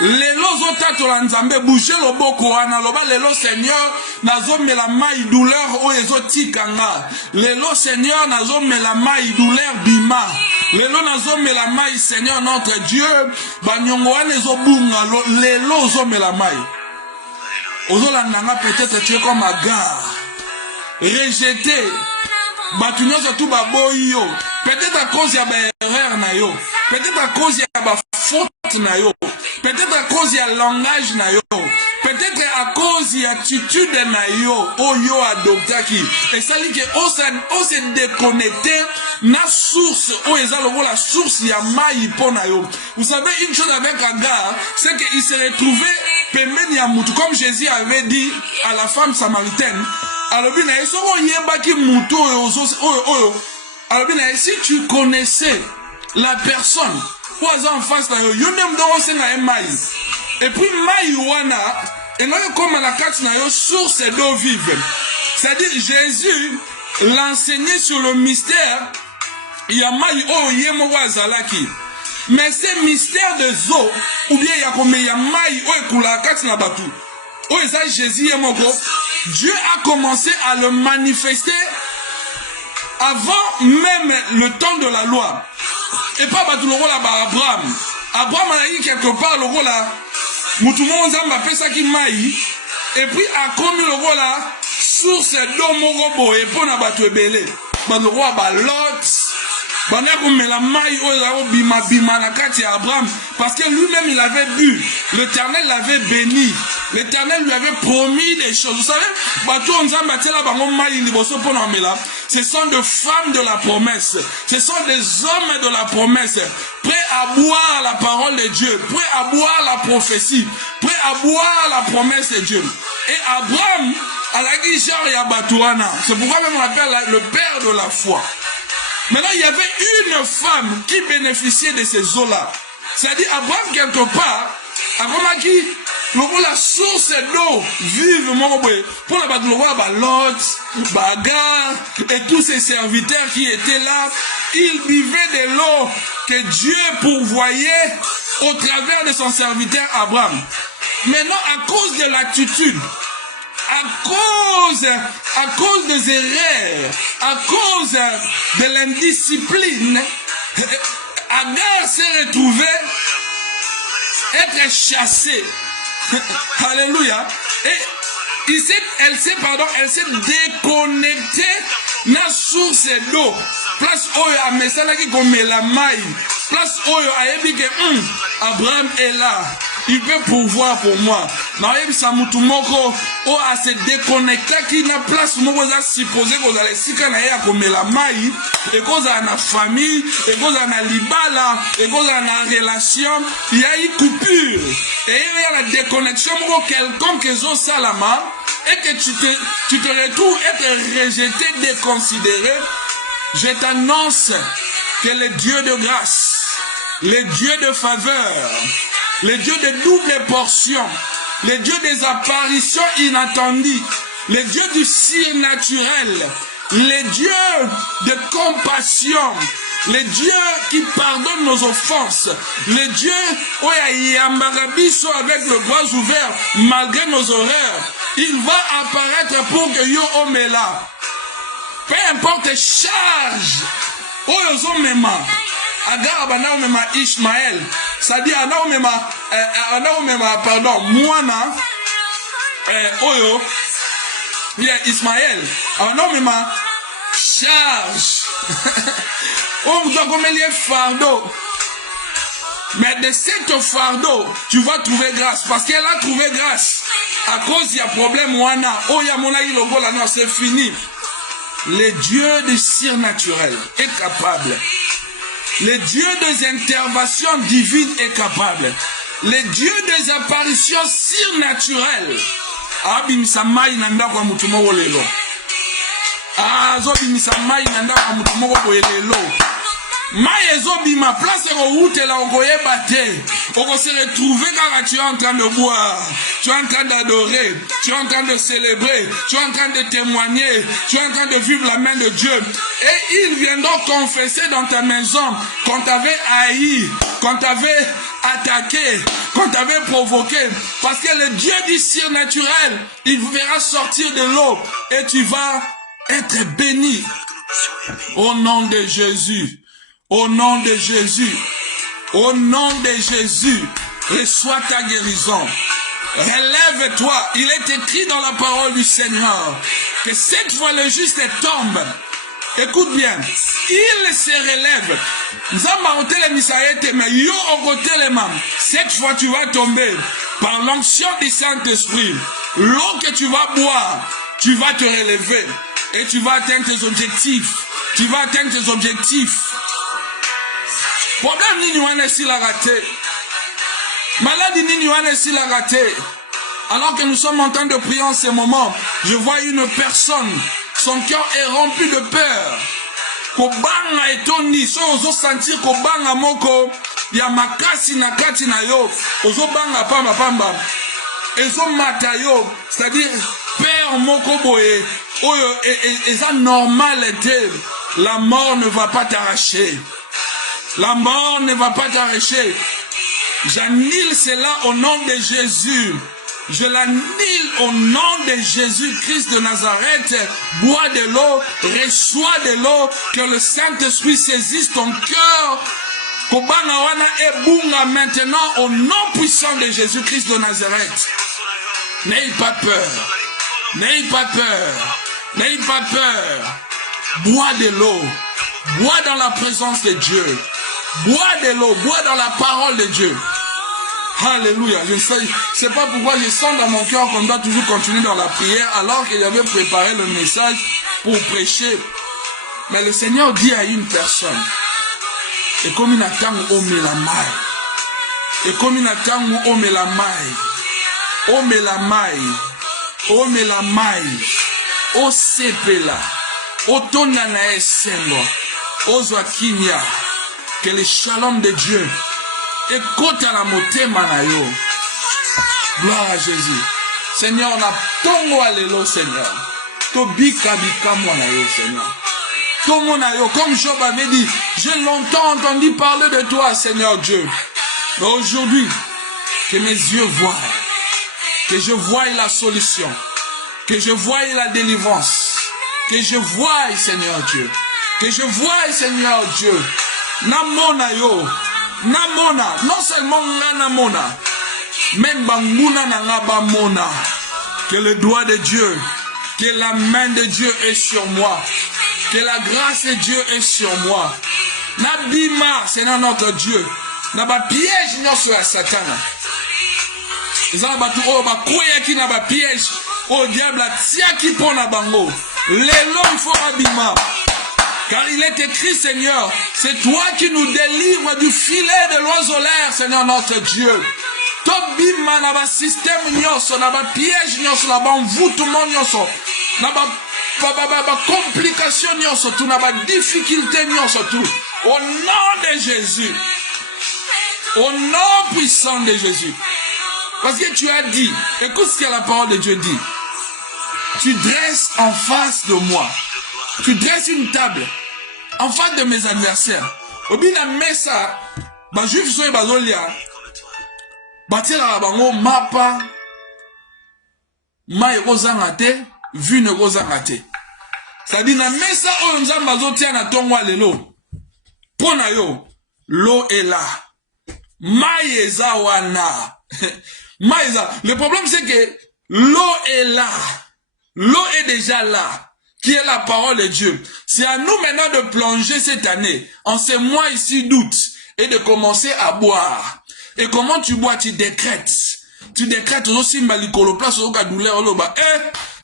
Lelo zotatola nzambe bouger loboko wana loba lelo Seigneur nazo mela mai douleur o ezotikanga. Lelo Seigneur nazo mela mai douleur bima. Lelo nazo mela mai Seigneur notre Dieu banyongo wana ezobunga lelo zo mela mai. Ozolandanga peut-être tu es comme un gars rejeté. Batunyo tout baboyi yo. Peut-être à cause ya ba erreur na yo. Peut-être à cause ya ba faute na yo. Peut-être à cause ya langage na yo. Peut-être à cause ya attitude na yo. O yo adoptaki. Et ça dit que on se déconnecté na source. O ezalo la source ya mai pona yo. Vous savez une chose avec Agar, c'est qu'il s'est retrouvé pemeni ya mutu comme Jésus avait dit à la femme samaritaine. Alors bien si tu connaissais la personne ou en face là, et puis maïwana et non comme la carte na yo source d'eau vive. C'est-à-dire Jésus l'enseignait sur le mystère. Il y a maï o yemo wazalaki. Mais ces mystères de zo ou bien il y a comme il y a maï o ekula carte na batu. Oh, et ça, Jésus est mon gros. Dieu a commencé à le manifester avant même le temps de la loi. Et pas battre le rôle à Abraham. Abraham a eu quelque part le rôle là. Moutoumon Zamba fait ça qui maï. Et puis a commis le rôle là. Source d'eau mon robot. Et pour n'a battu belé. Bah le roi bah Lot. Bah n'a comme la maï au bima bima na kati Abraham. Parce que lui-même il avait bu. L'Éternel l'avait béni. L'Éternel lui avait promis des choses. Vous savez, ce sont des femmes de la promesse. Ce sont des hommes de la promesse. Prêts à boire la parole de Dieu. Prêts à boire la prophétie. Prêts à boire la promesse de Dieu. Et Abraham, c'est pourquoi même on l'appelle le père de la foi. Maintenant, il y avait une femme qui bénéficiait de ces eaux-là. C'est-à-dire, Abraham, quelque part, Abraham qui, la source d'eau vive, pour la Lot, Bagar, et tous ces serviteurs qui étaient là, ils buvaient de l'eau que Dieu pourvoyait au travers de son serviteur Abraham. Maintenant, à cause de l'attitude, à cause des erreurs, à cause de l'indiscipline, Agar s'est retrouvée être chassée. Alléluia. Et elle s'est déconnectée de la source d'eau. Place oyo a mesala qui comme la maille. Place oyo a yebi que Abraham est là. Il peut pourvoir pour moi. Mais ça mutumoko o a se déconnecté qui na place moko za supposé que za lesika na ya comme la maille et cause na famille et cause na libala et cause na relation, il y a une coupure et il y a la déconnexion moko quelconque zo salama et que tu te retrouves être rejeté, déconsidéré. Je t'annonce que le Dieu de grâce, le Dieu de faveur, le Dieu de double portion, le Dieu des apparitions inattendues, le Dieu du surnaturel, le Dieu de compassion, le Dieu qui pardonne nos offenses, le Dieu avec le bras ouvert malgré nos horreurs, il va apparaître pour que yo omela. Peu importe charge, oyo mema. Agar abana mema Ishmael, c'est-à-dire ana mema pardon, Moana oyo Ismaël, ana mema charge. On doit comme les fardeaux. Mais de cette fardeau, tu vas trouver grâce. Parce qu'elle a trouvé grâce. À cause il y a problème, Moana. Oh, il y a mon aïe, non, c'est fini. Le Dieu du surnaturel est capable. Le Dieu des interventions divines est capable. Le Dieu des apparitions surnaturelles. Abimisa mai nanda kwa mutu moko lelo. Azobimisa mai nanda kwa mutu moko lelo. Mai ezobima place ko utela okoyeba te. Oko se retrouver quand tu es en train de boire, tu es en train d'adorer, tu es en train de célébrer, tu es en train de témoigner, tu es en train de vivre la main de Dieu. Et ils viendront confesser dans ta maison qu'on t'avait haï, qu'on t'avait attaqué, qu'on t'avait provoqué. Parce que le Dieu du surnaturel, il vous verra sortir de l'eau et tu vas être béni. Au nom de Jésus. Au nom de Jésus, au nom de Jésus, reçois ta guérison. Relève-toi. Il est écrit dans la parole du Seigneur que cette fois le juste tombe. Écoute bien, il se relève. Cette fois tu vas tomber par l'onction du Saint-Esprit. L'eau que tu vas boire, tu vas te relever et tu vas atteindre tes objectifs. Tu vas atteindre tes objectifs. Problème nini wana si la raté. Maladie nini wana si la raté. Alors que nous sommes en train de prier en ce moment, je vois une personne, son cœur est rempli de peur. Kobanga etoni, so ozo sentir kobanga moko ya makasi na kati na yo, ozo banga pamba. Ezo mata yo, c'est-à-dire peur moko boye, oyo eza normal était. La mort ne va pas t'arracher. La mort ne va pas t'arracher. J'annule cela au nom de Jésus. Je l'annule au nom de Jésus-Christ de Nazareth. Bois de l'eau, reçois de l'eau, que le Saint-Esprit saisisse ton cœur. Kobana wana ebunga maintenant au nom puissant de Jésus-Christ de Nazareth. N'ayez pas peur. N'ayez pas peur. N'ayez pas peur. Bois de l'eau. Bois dans la présence de Dieu. Bois de l'eau, bois dans la parole de Dieu. Alléluia. Je ne sais pas pourquoi je sens dans mon cœur qu'on doit toujours continuer dans la prière alors qu'il avait préparé le message pour prêcher. Mais le Seigneur dit à une personne, et comme il attend au mélamai, et comme il attend au mélamai, au mélamai, au mélamai, au sepela, au tonana esengo. ozwa kimia. Que le shalom de Dieu écoute à la motema na yo. Gloire à Jésus. Seigneur, on a tongo alelo, Seigneur. Tobika bika mwana yo, Seigneur. Tomo na yo, comme Job avait dit, j'ai longtemps entendu parler de toi, Seigneur Dieu. Mais aujourd'hui, que mes yeux voient, que je voie la solution, que je voie la délivrance, que je voie, Seigneur Dieu, que je voie, Seigneur Dieu, namona yo, namona, non seulement namona, même banguna nangaba mona, que le doigt de Dieu, que la main de Dieu est sur moi, que la grâce de Dieu est sur moi. Nabima, Seigneur notre Dieu, naba piège nyonso ya Satana. Ezala batu oyo bakweyaki na ba piège au diable atiaki pona bango. Lelo il faut abima. Car il est écrit, Seigneur, c'est toi qui nous délivres du filet de l'oiseleur, Seigneur notre Dieu. Tobima na ba système nyonso, na ba piège nyonso, na ba envoûtement nyonso, na ba complication nyonso, tout na ba difficulté nyonso tout. Au nom de Jésus. Au nom puissant de Jésus. Parce que tu as dit, écoute ce que la parole de Dieu dit. Tu dresses en face de moi. Tu dresses une table en face de mes adversaires. Au bout de mesa, ba juif soye bazolia, batela bango mapa, ma ekozanga te, vu ne kozanga te. C'est-à-dire na mesa oyo nzambe azotia na tongo lelo. Pona yo, l'eau est là. Maïeza wana. Maïeza. Le problème c'est que l'eau est là. L'eau est déjà là. Qui est la parole de Dieu. C'est à nous maintenant de plonger cette année, en ce mois ici d'août, et de commencer à boire. Et comment tu bois? Tu décrètes. Tu décrètes aussi malikolo place au douleur loba.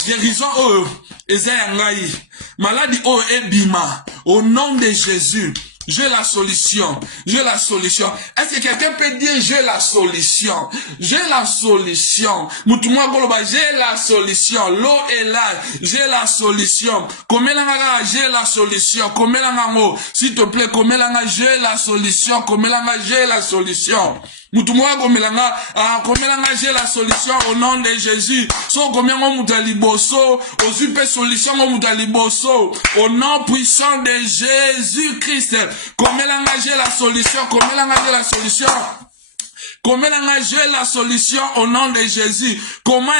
Guérison oh ezayangai. Maladie oh ebima. Au nom de Jésus. J'ai la solution. J'ai la solution. Est-ce que quelqu'un peut dire j'ai la solution? J'ai la solution. Moutouma Goloba, j'ai la solution. L'eau est là. J'ai la solution. Komelanga, j'ai la solution. Komelanga, s'il te plaît, Komelanga, j'ai la solution. Komelanga, j'ai la solution. Moutouma Gomelanga, Komelanga, j'ai la solution au nom de Jésus. So Komelanga Moutaliboso, au super solution Moutaliboso, au nom puissant de Jésus-Christ. Komelanga, j'ai la solution. Komelanga, j'ai la solution. Comment j'ai la solution au nom de Jésus? Comment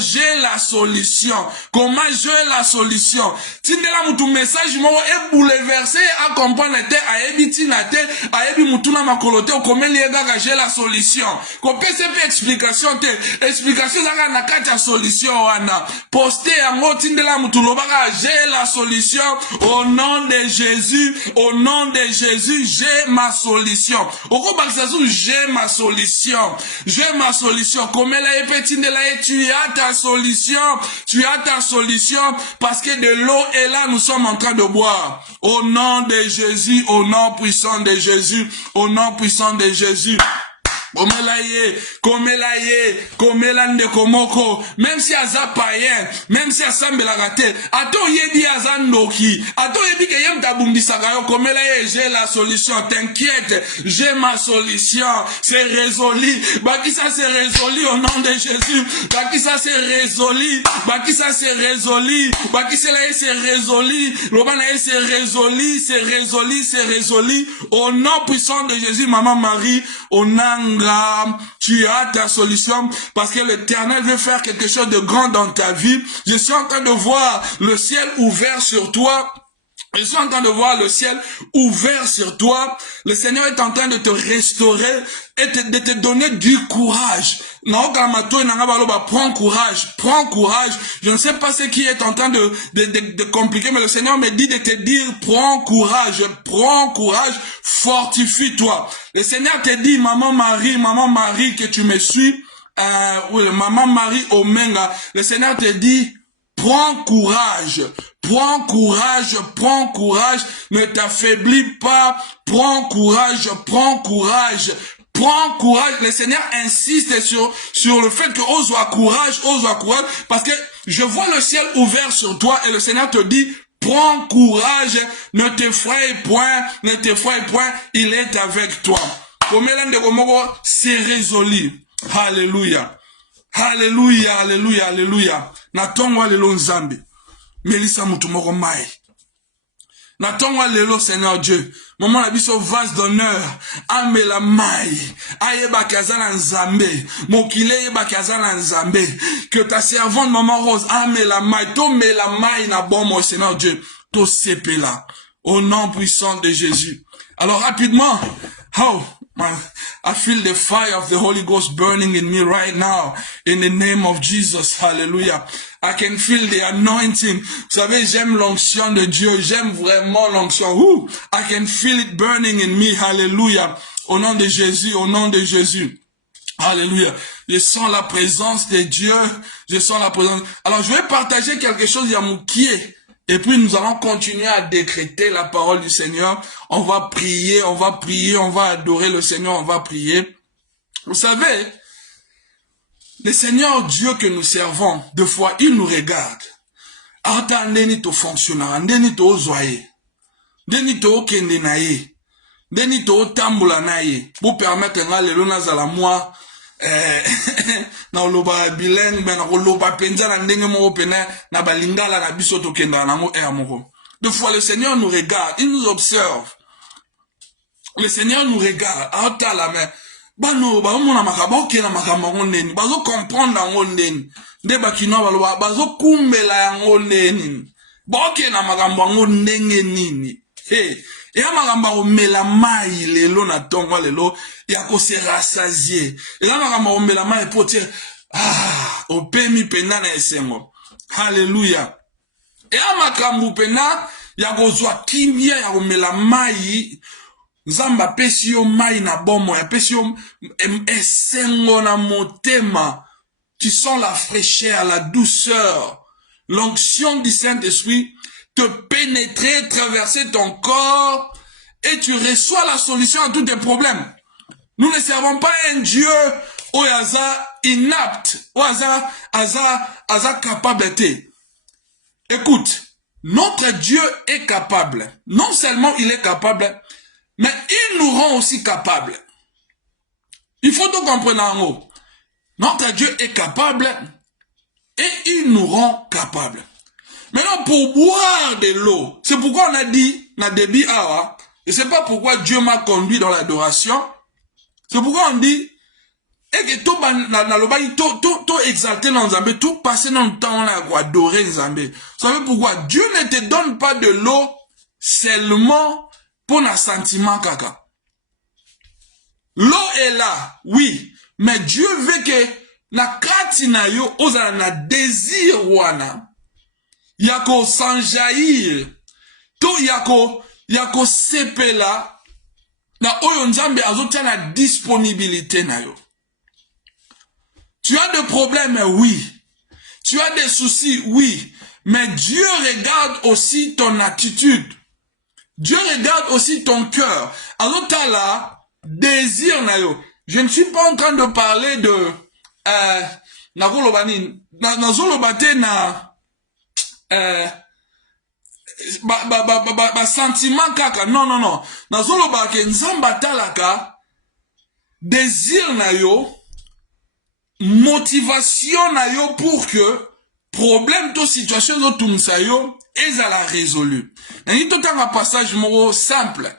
j'ai la solution? Comment j'ai la solution? Tindela mutu message mo e bouleversé à comprendre te a ebiti na te a ebi mutu na makolote o comment liega j'ai la solution. Ko PCP explication zaka na kati ya solution wana. Poster yango tindela mutu lobaka j'ai la solution au nom de Jésus. Au nom de Jésus, j'ai ma solution. Oko baksazu j'ai ma solution. J'ai ma solution. Comme elle est petite, tu as ta solution. Tu as ta solution parce que de l'eau est là, nous sommes en train de boire. Au nom de Jésus, au nom puissant de Jésus, au nom puissant de Jésus. Komelande komoko, même si aza païen, même si asambela raté, ato yebi azandoki, ato yebi ke yem tabumbisaka yo, komelaye, j'ai la solution, t'inquiète, j'ai ma solution, c'est résolu, baki ça c'est résolu au nom de Jésus, baki ça c'est résolu, baki ça c'est résolu, baki cela c'est résolu, l'obana c'est résolu, c'est résolu, c'est résolu, au nom puissant de Jésus, maman Marie, au nom tu as ta solution parce que l'Éternel veut faire quelque chose de grand dans ta vie. Je suis en train de voir le ciel ouvert sur toi. Je suis en train de voir le ciel ouvert sur toi. Le Seigneur est en train de te restaurer et de te donner du courage. Prends courage, prends courage. Je ne sais pas ce qui est en train de compliquer, mais le Seigneur me dit de te dire, prends courage, fortifie-toi. Le Seigneur te dit, maman Marie, que tu me suis, maman Marie Omenga. Le Seigneur te dit, prends courage, ne t'affaiblis pas, prends courage. Le Seigneur insiste sur le fait que ose courage, parce que je vois le ciel ouvert sur toi et le Seigneur te dit, prends courage, ne t'effraie point, il est avec toi. C'est résolu. Alléluia. Alléluia, alléluia, alléluia. Natongwa lelo nzambe. Melissa mutumoko mai. Natongwa lelo Seigneur Dieu. Maman la biso vase d'honneur. Amela mai. Ayeba kazana nzambe. Mokile yeba kazana nzambe. Que ta servante maman Rose amela mai. To mela mai na bon mon Seigneur Dieu. To sepela. Au nom puissant de Jésus. Alors rapidement. Oh. I feel the fire of the Holy Ghost burning in me right now. In the name of Jesus. Hallelujah. I can feel the anointing. Vous savez, j'aime l'onction de Dieu. J'aime vraiment l'onction. I can feel it burning in me. Hallelujah. Au nom de Jésus. Au nom de Jésus. Alléluia. Je sens la présence de Dieu. Je sens la présence. Alors, je vais partager quelque chose, Yamoukié. Et puis nous allons continuer à décréter la parole du Seigneur. On va prier, on va adorer le Seigneur, on va prier. Vous savez, le Seigneur Dieu que nous servons, deux fois, il nous regarde. Attendez to fonctionnaire, ndeni to zoye, ndeni to kende naye, ndeni to tambula naye, pour permettre nga lelo nazala moi. Na oloba bilingue na oloba penza na ndenge moko pena na balingala na biso to kenda na mo moko. Deux fois le Seigneur nous regarde, il nous observe. Le Seigneur nous regarde. Ata la main. Bano ba mona makaba ke na makamba ngondeni. Bazo comprendre ngondeni. Nde bakino baloba bazo kumbela ngondeni. Ba ke na makamba ngondenge nini. Ya makamba omela mai lelo na tongo lelo ya ko se rassasier. Ya makamba omela mai pour dire opemi pena na esengo. Hallelujah. Ya makambu pena ya ko zwa kimia ya omela mai. Nzamba pesi yo mai na bomo ya pesi yo esengo na motema. Tu sens la fraîcheur, la douceur, l'onction du Saint-Esprit te pénétrer, traverser ton corps et tu reçois la solution à tous tes problèmes. Nous ne servons pas un Dieu au hasard inapte, au hasard capabilité. Écoute, notre Dieu est capable. Non seulement il est capable, mais il nous rend aussi capables. Il faut tout comprendre en haut. Notre Dieu est capable et il nous rend capables. Maintenant, pour boire de l'eau, c'est pourquoi on a dit, na débit awa, et c'est pas pourquoi Dieu m'a conduit dans l'adoration, c'est pourquoi on dit, et que tout exalté dans Nzambé, tout passé dans le temps, on a adoré Nzambé. Vous savez pourquoi? Dieu ne te donne pas de l'eau seulement pour un sentiment kaka. L'eau est là, oui, mais Dieu veut que na kati na yo, ozala na désir wana, yako s'enjaillir, to yako sepela, na oyo Nzambe azotia na disponibilité na yo. Tu as des problèmes, oui. Tu as des soucis, oui. Mais Dieu regarde aussi ton attitude. Dieu regarde aussi ton cœur. Alors t'as là, désir na yo. Je ne suis pas en train de parler de nazolobani nazolobate na sentiment kaka. Non. Nazolobake nzamba talaka désir na yo, motivation na yo pour que problème to situation zo tumsa yo ezala résolu. Nani to tanga passage moro simple.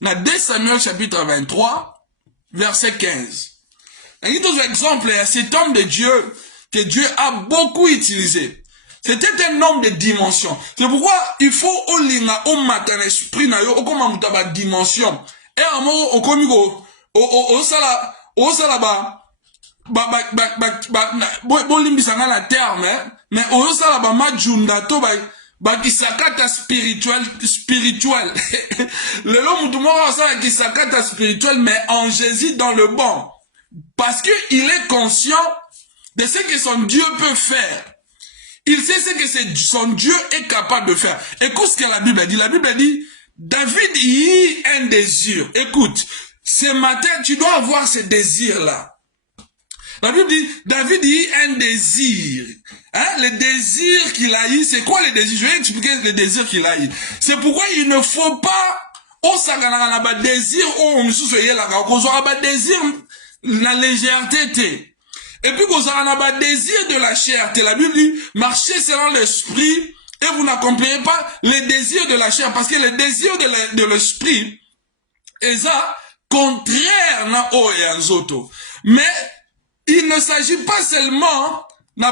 Na 2 Samuel chapitre 23 verset 15. Nani to exemple à cet homme de Dieu que Dieu a beaucoup utilisé. C'était un homme de dimension. C'est pourquoi il faut au linga au matin esprit na yo okoma mutaba dimension. Et à moro okomigo o sala bolimbisanga na terme, mais oyo sala ba majunda to ba kisakata spirituel. Lelo mutu moko sala kisakata spirituel, mais en Jésus dans le bon, parce que il est conscient de ce que son Dieu peut faire. Il sait ce que son Dieu est capable de faire. Écoute ce que la Bible dit. La Bible dit, David y eut un désir. Écoute, ce matin, tu dois avoir ce désir-là. La Bible dit, David y eut un désir. Hein, les désirs qu'il a eu, c'est quoi les désirs? Je vais expliquer les désirs qu'il a eu. C'est pourquoi il ne faut pas, désir, désir, la légèreté. Et puis, quand on a désir de la chair, la Bible dit, marchez selon l'esprit, et vous n'accomplirez pas les désirs de la chair, parce que les désirs de l'esprit, est ça, contraire, mais, il ne s'agit pas seulement, il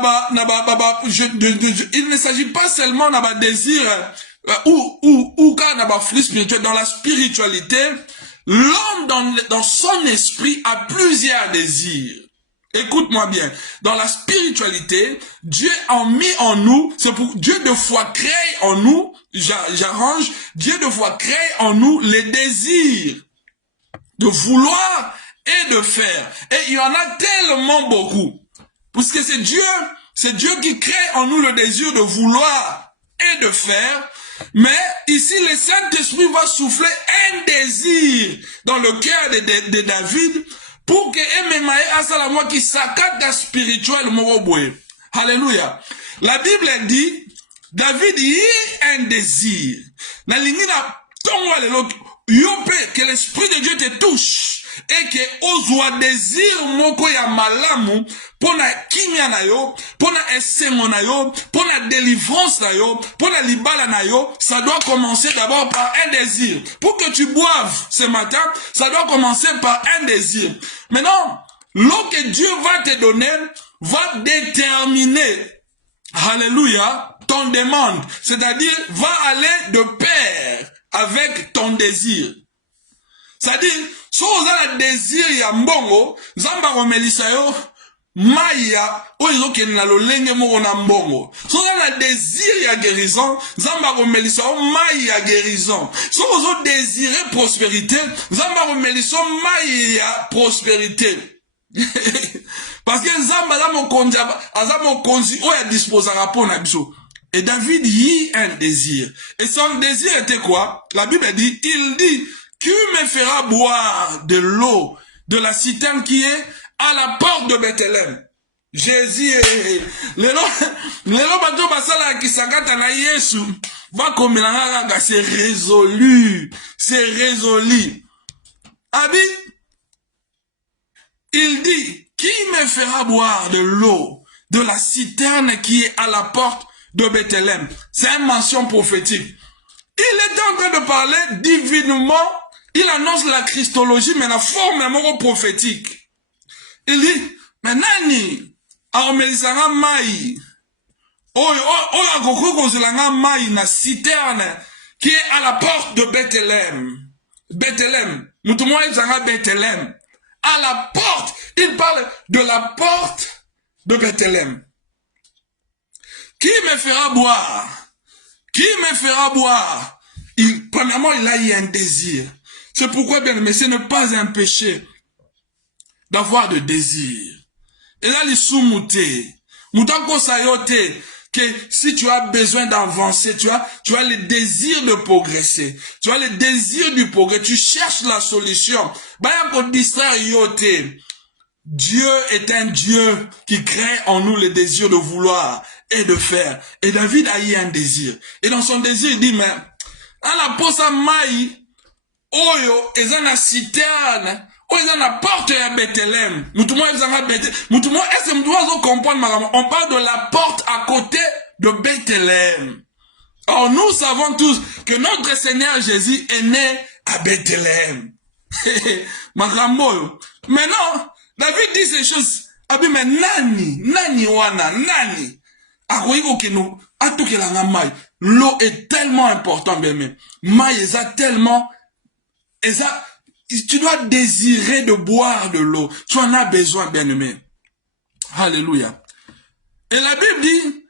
ne s'agit pas seulement d'un désir, ou flux spirituel. Dans la spiritualité, l'homme dans son esprit a plusieurs désirs. Écoute-moi bien, dans la spiritualité, Dieu a mis en nous, c'est pour Dieu de foi crée en nous, j'arrange, Dieu de foi crée en nous les désirs de vouloir et de faire. Et il y en a tellement beaucoup. Parce que c'est Dieu qui crée en nous le désir de vouloir et de faire. Mais ici, le Saint-Esprit va souffler un désir dans le cœur de David pour que Asalamoa qui s'accade spirituel moroboué. Alléluia. La Bible dit, David y a un désir. Que l'Esprit de Dieu te touche et que ozwa désir moko ya malamu pona kimia na yo, pona esengo na yo, pona délivrance na yo, pona libala na yo, ça doit commencer d'abord par un désir. Pour que tu boives ce matin, ça doit commencer par un désir. Maintenant, l'eau que Dieu va te donner va déterminer, alléluia, ton demande. C'est-à-dire, va aller de pair avec ton désir. C'est-à-dire, si vous avez un désir ya mbongo, zamba romelisa yo, maya, oizo ke na lolenge moko na mbongo. Si vous avez un désir ya guérison, zamba romelisa yo, maya guérison. Si vous avez désiré prospérité, zamba romelisa yo, maya prospérité. Parce que zamba za mo konzi, oya disposa rapport na biso. Et David y a un désir. Et son désir était quoi? La Bible dit, il dit, qui me fera boire de l'eau de la citerne qui est à la porte de Bethléem? Jésus est... Lelo bato basala kisakata na Yesu. Va comme c'est résolu. C'est résolu. Abi, il dit, qui me fera boire de l'eau de la citerne qui est à la porte de Bethléem? C'est une mention prophétique. Il est en train de parler divinement. Il annonce la Christologie, mais la forme est prophétique. Il dit, mais nani, aomelisanga mai, oya mai na citerne qui est à la porte de Bethléem. Bethléem. Moutoumou ezanga Bethléem. À la porte. Il parle de la porte de Bethléem. Qui me fera boire? Qui me fera boire? Premièrement, il a eu un désir. C'est pourquoi, bien aimé, ce n'est pas un péché d'avoir de désir. Et là, les sous-moutés. Moutako sayote, que si tu as besoin d'avancer, tu as le désir de progresser. Tu as le désir du progrès. Tu cherches la solution. Dieu est un Dieu qui crée en nous le désir de vouloir et de faire. Et David a eu un désir. Et dans son désir, il dit, mais, à la posa mai, oyo, ezana citerne, oyo ezana porte ya Bethléem. Moutoumou ezana Bethléem. Moutoumou, est-ce que nous comprendre, on parle de la porte à côté de Bethléem. Or, nous savons tous que notre Seigneur Jésus est né à Bethléem. Marambo. Maintenant, David dit ces choses. Abi, mais nani wana, nani. Akoyiko kino, atukelanga mai. L'eau est tellement importante, bien même. Mai, eza tellement, tu dois désirer de boire de l'eau. Tu en as besoin, bien aimé. Alléluia. Et la Bible dit,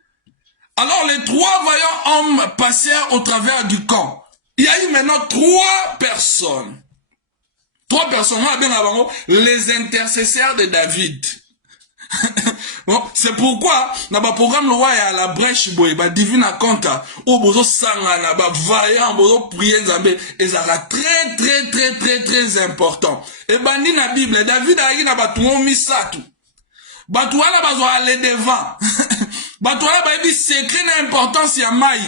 alors les 3 vaillants hommes passèrent au travers du camp. Il y a eu maintenant 3 personnes. 3 personnes, les intercesseurs de David. Bon, c'est pourquoi, dans le programme, le roi est à la brèche, divine à compte, où bozo sangana, vaillant, bozo prier, et ça sera très important. Et bandi na Bible, David a eu na tout misatu. Batouala bazo aller devant. Batouala baïbi secret d'importance ya maï.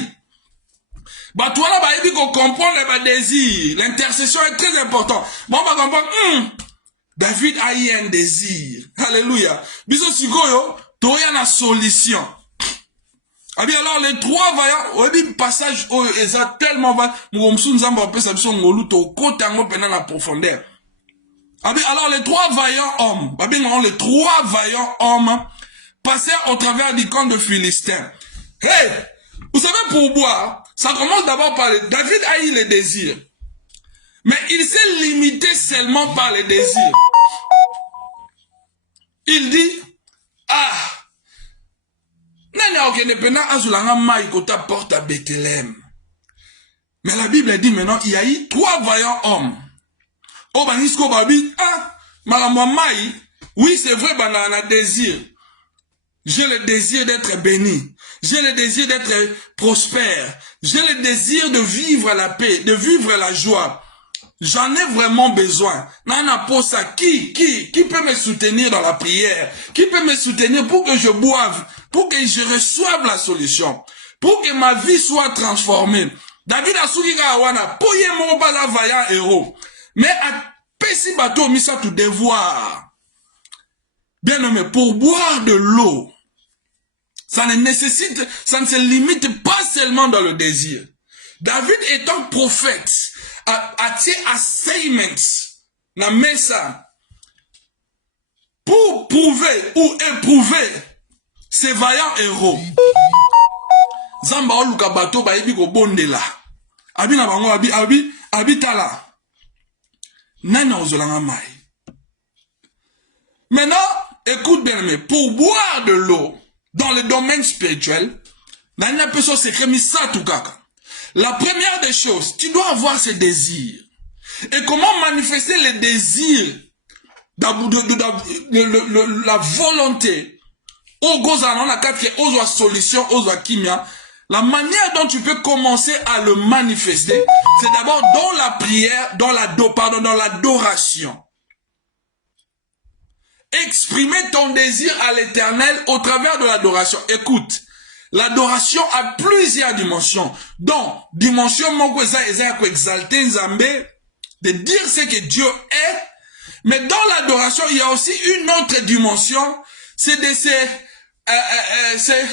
Batouala baïbi qu'on comprend les désirs. L'intercession est très important. Bon, on va comprendre, David a eu un désir. Alléluia. Biso sikoyo, toya na solution. Abi alors les trois vaillants, obi passage oh eza tellement va mumsu nzamba pesa biso ngolu to kota ngo pena na profondeur. Abi alors les trois vaillants hommes, abi non les trois vaillants hommes passèrent au travers du camp de Philistins. Hey, vous savez pour boire, ça commence d'abord par David a eu les désirs. Mais il s'est limité seulement par les désirs. Il dit Nanya okene pena azulanga mai kota porte à Bethléem. Mais la Bible dit maintenant il y a eu trois vaillants hommes. Oh banisko babi malamwa mai. Oui c'est vrai banana désir. J'ai le désir d'être béni. J'ai le désir d'être prospère. J'ai le désir de vivre la paix, de vivre la joie. J'en ai vraiment besoin. Nana Posa, qui peut me soutenir dans la prière? Qui peut me soutenir pour que je boive, pour que je reçoive la solution, pour que ma vie soit transformée? David Asukika Awana, poye mo bala vaillant héros. Mais à Pessi Bateau, misa tout devoir. Bien aimé, pour boire de l'eau, ça ne se limite pas seulement dans le désir. David étant prophète, a-t-il assignments na mesa pour prouver ou éprouver ces vaillants héros. Zamba oluka bato ba yebi ko bondela. Abi na bango abi tala. Nana ozolanga mai. Maintenant, écoute bien aimé, pour boire de l'eau dans le domaine spirituel, nana peso secret misa tukaka. La première des choses, tu dois avoir ces désirs. Et comment manifester les désirs, la volonté, la manière dont tu peux commencer à le manifester, c'est d'abord dans la prière, dans l'adoration. Exprimer ton désir à l'Éternel au travers de l'adoration. Écoute. L'adoration a plusieurs dimensions. Donc, dimension moko eza exalter Nzambe, de dire ce que Dieu est. Mais dans l'adoration, il y a aussi une autre dimension. C'est de c'est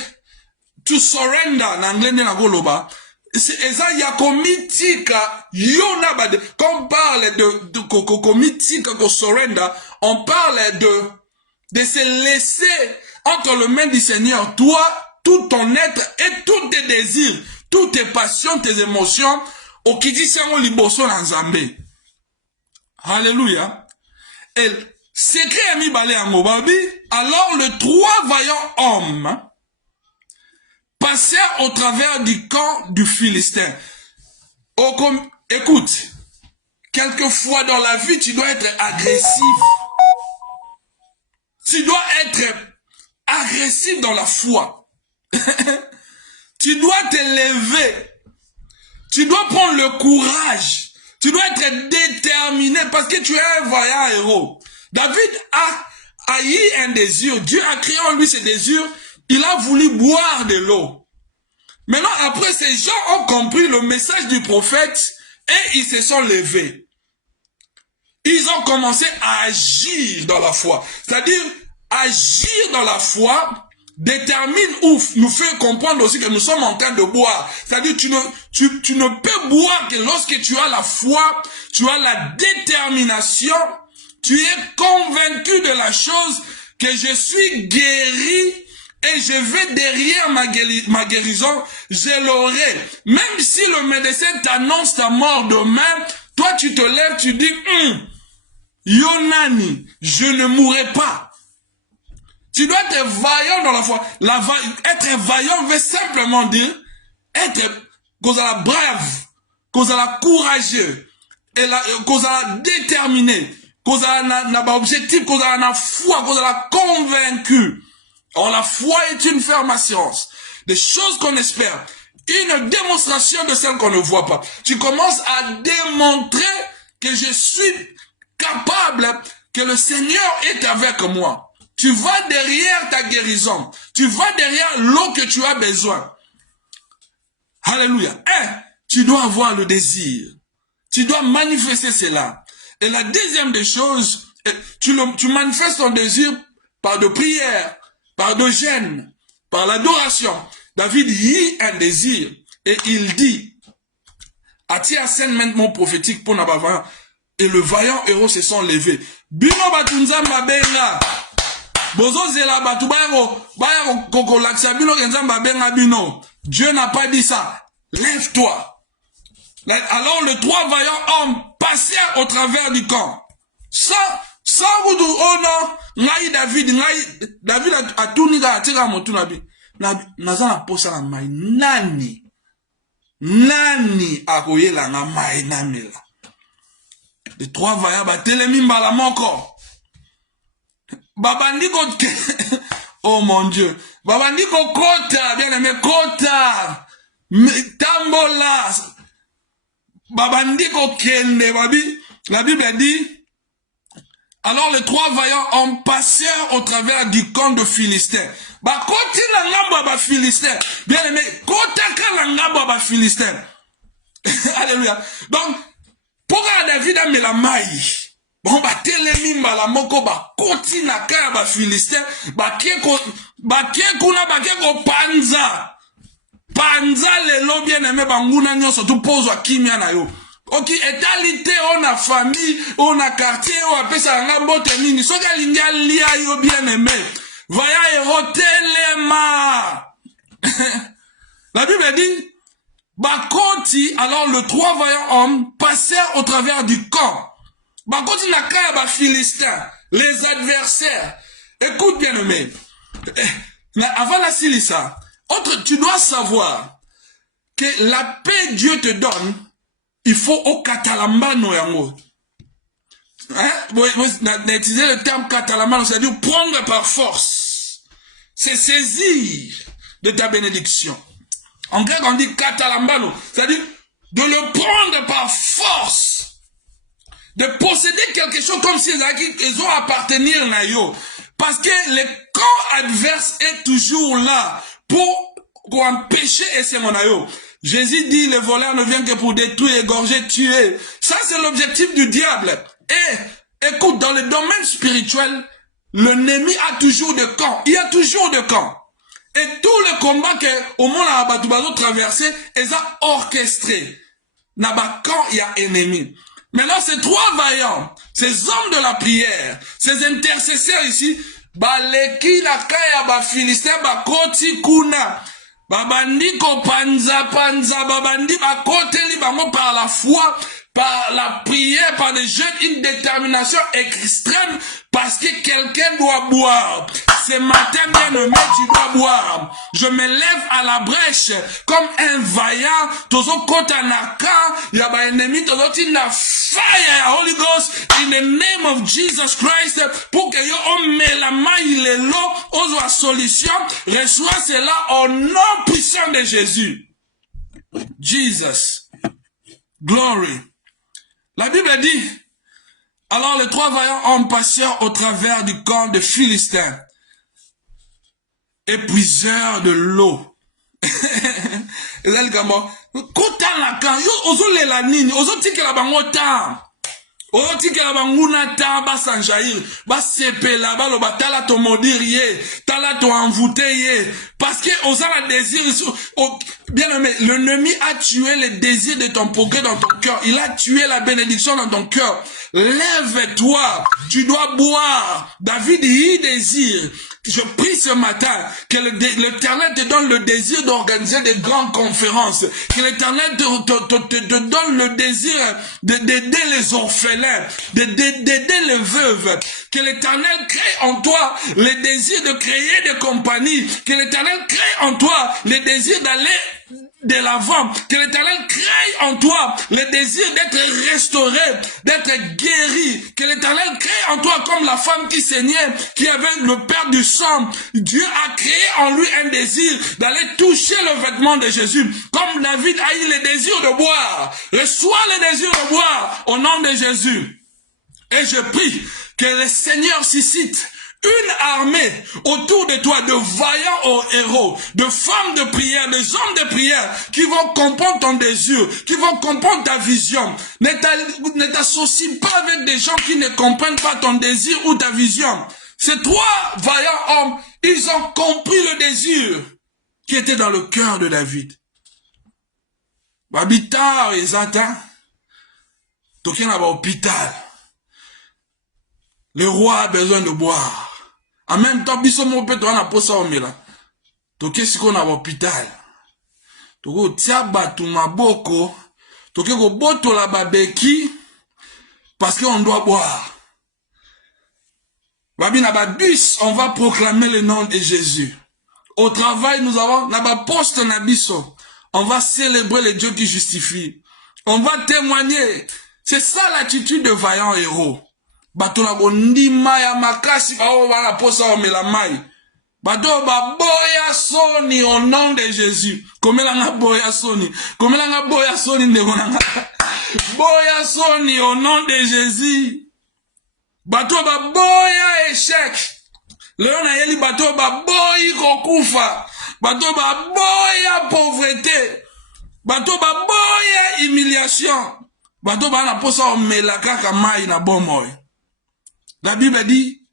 to surrender. En anglais, na goloba. C'est eza yakomitika yona bade. Quand on parle de komitika ko surrender, on parle de se laisser entre les mains du Seigneur. Toi, tout ton être et tous tes désirs, toutes tes passions, tes émotions, au qui dit c'est liboso dans Zambé. Alléluia. Et secret ami balé à Mobabi, alors les trois vaillants hommes passèrent au travers du camp du Philistin. Écoute, quelquefois dans la vie, tu dois être agressif. Tu dois être agressif dans la foi. Tu dois te lever. Tu dois prendre le courage. Tu dois être déterminé parce que tu es un vaillant héros. David a eu un désir. Dieu a créé en lui ce désir. Il a voulu boire de l'eau. Maintenant, après, ces gens ont compris le message du prophète et ils se sont levés. Ils ont commencé à agir dans la foi. C'est-à-dire, agir dans la foi détermine ou nous fait comprendre aussi que nous sommes en train de boire. C'est-à-dire tu ne peux boire que lorsque tu as la foi, tu as la détermination, tu es convaincu de la chose que je suis guéri et je vais derrière ma guérison, je l'aurai. Même si le médecin t'annonce ta mort demain, toi tu te lèves, tu dis, Yonani, je ne mourrai pas. Tu dois être vaillant dans la foi. Être vaillant veut simplement dire être brave, courageux, et déterminé, objectif, foi, convaincu. Or, la foi est une ferme assurance des choses qu'on espère, une démonstration de celles qu'on ne voit pas. Tu commences à démontrer que je suis capable, que le Seigneur est avec moi. Tu vas derrière ta guérison. Tu vas derrière l'eau que tu as besoin. Alléluia. Tu dois avoir le désir. Tu dois manifester cela. Et la deuxième des choses, tu manifestes ton désir par de prières, par de jeûne, par l'adoration. David y a un désir et il dit, Atia scène prophétique pour Nabava, et le vaillant héros se sont levés. Bino batunza mabenga. Bozo zela batu bayaro koko laksa bino kenza mabenga bino. Dieu n'a pas dit ça. Lève-toi. Alors les trois vaillants hommes passèrent au travers du camp. Sans vous oh non, David a tout niga atira motu nabi. Nazana posa la mai nani akoye la nga mai namela. Les trois vaillants batelemi mbala moko. Babandi ko oh mon Dieu. Babandi ko kota, bien aimé kota. Tambola. Babandi ko kende babi. La Bible a dit, alors les trois vaillants ont passé au travers du camp de Philistins. Ba koti na ngambo ba Philistins. Bien aimé, kota ka na ngambo ba Philistins. Alléluia. Donc, pourquoi David a mis la maille? Bon, ba telemi mbala moko ba koti na ka ba Philistins. Ba keko panza. Panza lelo bien aimé banguna nyo surtout pose wa kimia na yo. Ok, étalité, on a famille, on a quartier, on appelle ça un rambote nini. Soka lindia lia yo bien aimé. Vaya erotelema. La Bible dit, Bakoti, alors les trois vaillants hommes passèrent au travers du camp. Bakoti n'a qu'à ba Philistins, les adversaires. Écoute bien aimé. Mais avant la silissa, tu dois savoir que la paix Dieu te donne, il faut au catalambano yango. Hein? Vous utilisez le terme catalambano, c'est-à-dire prendre par force. C'est saisir de ta bénédiction. En grec, on dit catalambano, c'est-à-dire de le prendre par force. De posséder quelque chose comme si ils ont appartenir à yo. Parce que le camp adverse est toujours là pour empêcher et c'est mon ayo. Jésus dit, le voleur ne vient que pour détruire, égorger, tuer. Ça, c'est l'objectif du diable. Et, écoute, dans le domaine spirituel, l'ennemi a toujours de camps. Il y a toujours de camps. Et tout le combat que, au monde à Abatubazo traversé, ils ont orchestré. Naba camp, il y a ennemi. Maintenant, ces trois vaillants, ces hommes de la prière, ces intercesseurs ici, baleki la kaya ba Philistin ba koti kuna. Babandi ko panza, babandi ba koteli bango par la foi, par la prière, par des jeûnes, une détermination extrême, parce que quelqu'un doit boire. Ce matin, bien aimé, tu dois boire. Je me lève à la brèche, comme un vaillant, tozo kotanaka, yaba ennemi, tozo tina fire, Holy Ghost, in the name of Jesus Christ, pour que yo on met la main, il est l'eau, on soit solution, reçois cela au nom puissant de Jésus. Jesus. Glory. La Bible dit, alors les trois vaillants hommes passèrent au travers du camp de Philistins, épuiseurs de l'eau. Kota la kan, yo ozo le la nini, ozo tike la bango ta. Ozo tike la banguna ta, ba sanjaïr, ba sepela, ba lo ba tala to modir ye, tala to envoûté ye. Parce que ozo la désir, bien aimé, l'ennemi a tué le désir de ton progrès dans ton cœur. Il a tué la bénédiction dans ton cœur. Lève-toi, tu dois boire. David y désire. Je prie ce matin que l'Éternel te donne le désir d'organiser des grandes conférences. Que l'Éternel te donne le désir d'aider les orphelins, d'aider les veuves. Que l'Éternel crée en toi le désir de créer des compagnies. Que l'Éternel crée en toi le désir d'aller de l'avant, que l'Éternel crée en toi le désir d'être restauré, d'être guéri, que l'Éternel crée en toi comme la femme qui saignait, qui avait le père du sang. Dieu a créé en lui un désir d'aller toucher le vêtement de Jésus, comme David a eu le désir de boire. Reçois le désir de boire au nom de Jésus. Et je prie que le Seigneur suscite une armée autour de toi de vaillants héros, de femmes de prière, des hommes de prière qui vont comprendre ton désir, qui vont comprendre ta vision. Ne t'associe pas avec des gens qui ne comprennent pas ton désir ou ta vision. Ces trois vaillants hommes, ils ont compris le désir qui était dans le cœur de David. Babita et Zata, toqué dans l'hôpital. Le roi a besoin de boire. En même temps, bisomo peut on a posé au mila. Toqué si qu'on a l'hôpital. Toko tia batu maboko. Toqué ko boto la babeki. Parce qu'on doit boire. Babi na ba bus, on va proclamer le nom de Jésus. Au travail, nous avons na poste na biso. On va célébrer le Dieu qui justifie. On va témoigner. C'est ça l'attitude de vaillant héros. Bato na bondima ya makasi bao bana posa o melamai. Bato ba boya soni au nom de Jésus. Komela nga boya soni. Komela nga boya soni ndeko nga. Boya soni au nom de Jésus. Bato ba boya échec. Léon na yeli bato ba boyi kokufa. Bato ba boya pauvreté. Bato ba boya humiliation. Bato ba na posa o melaka kamai na bomoy. La Bible dit,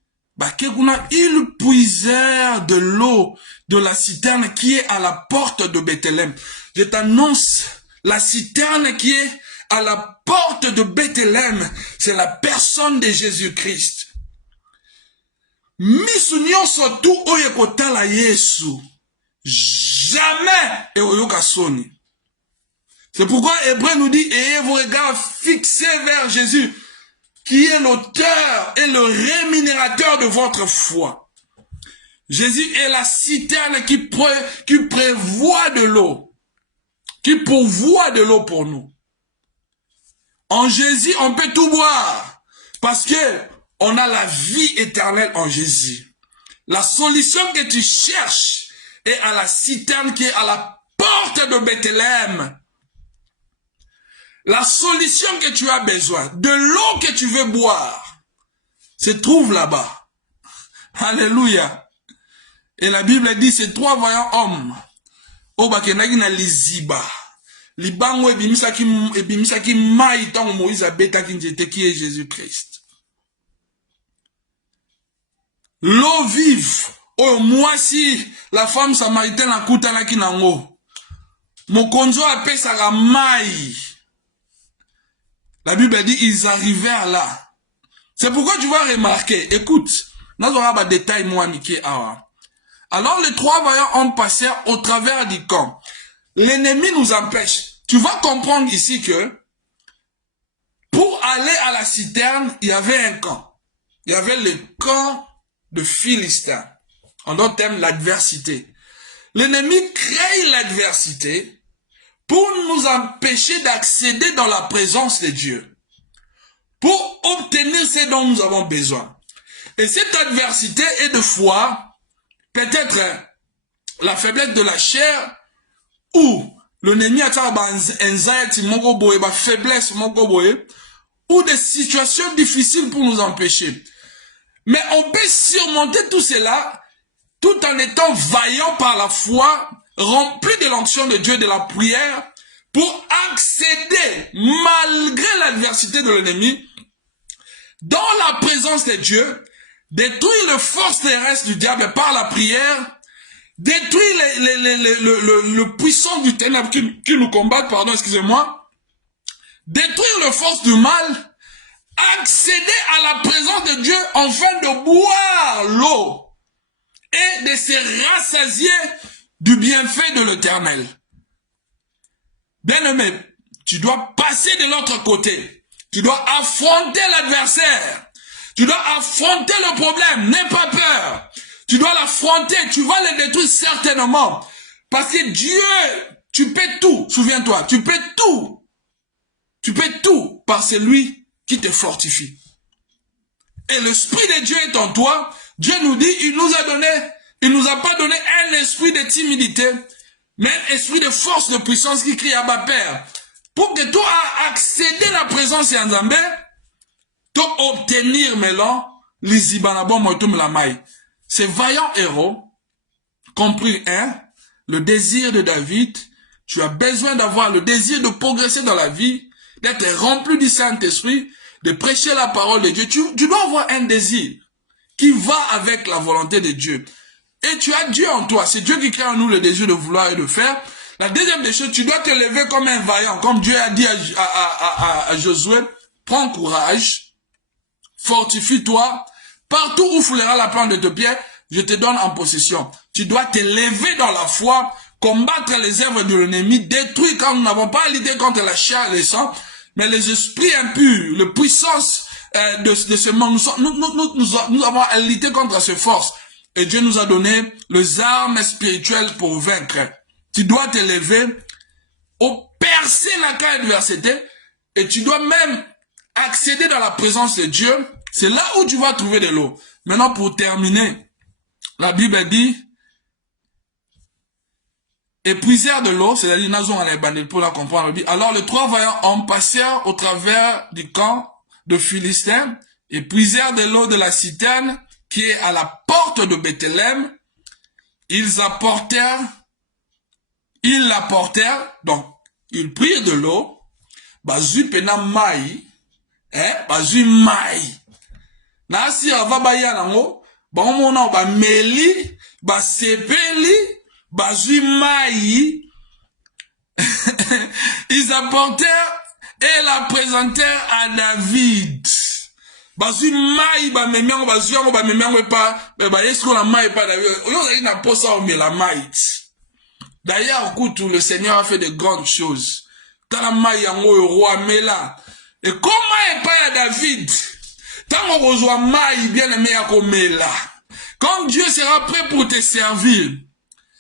ils puisèrent de l'eau de la citerne qui est à la porte de Bethléem. Je t'annonce, la citerne qui est à la porte de Bethléem, c'est la personne de Jésus-Christ. Misunyo sotu oyekotala Yesu. Jamais eoyoka soni. C'est pourquoi Hébreu nous dit, ayez vos regards fixés vers Jésus, qui est l'auteur et le rémunérateur de votre foi. Jésus est la citerne qui prévoit de l'eau, qui pourvoit de l'eau pour nous. En Jésus, on peut tout boire, parce que on a la vie éternelle en Jésus. La solution que tu cherches est à la citerne qui est à la porte de Bethléem. La solution que tu as besoin, de l'eau que tu veux boire, se trouve là-bas. Alléluia. Et la Bible dit, ces trois voyants hommes, au bakenagi na liziba, libango ebimisaki mai tango Moïse abetaki nzete qui est Jésus-Christ. L'eau vive, oh moi si la femme samaritaine akutanaki nango, mokonzo apesaka mai. La Bible dit, ils arrivèrent là. C'est pourquoi tu vas remarquer, écoute, nous aurons un détail, moi, Niké Awa. Alors, les trois vaillants hommes passèrent au travers du camp. L'ennemi nous empêche. Tu vas comprendre ici que, pour aller à la citerne, il y avait un camp. Il y avait le camp de Philistins. En d'autres termes, l'adversité. L'ennemi crée l'adversité pour nous empêcher d'accéder dans la présence de Dieu, pour obtenir ce dont nous avons besoin. Et cette adversité est de foi, peut-être la faiblesse de la chair, ou le ennemi a anxiety, faiblesse, ou des situations difficiles pour nous empêcher. Mais on peut surmonter tout cela tout en étant vaillant par la foi, rempli de l'onction de Dieu, de la prière, pour accéder, malgré l'adversité de l'ennemi, dans la présence de Dieu, détruire les forces terrestres du diable par la prière, détruire le puissant du ténèbre qui nous combattent, pardon, excusez-moi, détruire les forces du mal, accéder à la présence de Dieu afin de boire l'eau et de se rassasier du bienfait de l'Éternel. Bien-aimé, tu dois passer de l'autre côté. Tu dois affronter l'adversaire. Tu dois affronter le problème. N'aie pas peur. Tu dois l'affronter. Tu vas le détruire certainement. Parce que Dieu, tu peux tout. Souviens-toi, tu peux tout. Tu peux tout par celui qui te fortifie. Et l'Esprit de Dieu est en toi. Dieu nous dit, il nous a pas donné un esprit de timidité, mais un esprit de force, de puissance qui crie à Abba Père. Pour que toi accéder à la présence de Nzambé, tu obtenir maintenant Ces vaillants héros, compris le désir de David, tu as besoin d'avoir le désir de progresser dans la vie, d'être rempli du Saint-Esprit, de prêcher la parole de Dieu. Tu dois avoir un désir qui va avec la volonté de Dieu. Et tu as Dieu en toi. C'est Dieu qui crée en nous le désir de vouloir et de faire. La deuxième des choses, tu dois te lever comme un vaillant. Comme Dieu a dit à Josué, prends courage, fortifie-toi. Partout où foulera la plante de tes pieds, je te donne en possession. Tu dois te lever dans la foi, combattre les œuvres de l'ennemi, détruire quand nous n'avons pas l'idée contre la chair et le sang, mais les esprits impurs, les puissances de ce monde, nous avons à lutter contre ces forces. Et Dieu nous a donné les armes spirituelles pour vaincre. Tu dois te lever, percer la carte d'adversité, et tu dois même accéder dans la présence de Dieu. C'est là où tu vas trouver de l'eau. Maintenant, pour terminer, la Bible dit, et puisèrent de l'eau, c'est-à-dire, nous allons pour la comprendre. Alors, les 3 vaillants hommes passèrent au travers du camp de Philistins, et puisèrent de l'eau de la citerne, qui est à la porte de Bethléem. Ils l'apportèrent, donc, ils prirent de l'eau, bazu pena mai, bazu mai. Nasi ava baya nango, mona ba meli, ba sepeli, bazu mai. Ils apportèrent et la présentèrent à David. Bazu mai ba memengo bazu yango ba memengo pa ba yesko la mai pa David. Oyo zali na posa o la mai. D'ailleurs, écoute, le Seigneur a fait de grandes choses. Tala mai yango roi mela. Et comment est pas à David? Tant qu'on reçoit mai bien aimé à komela. Quand Dieu sera prêt pour te servir,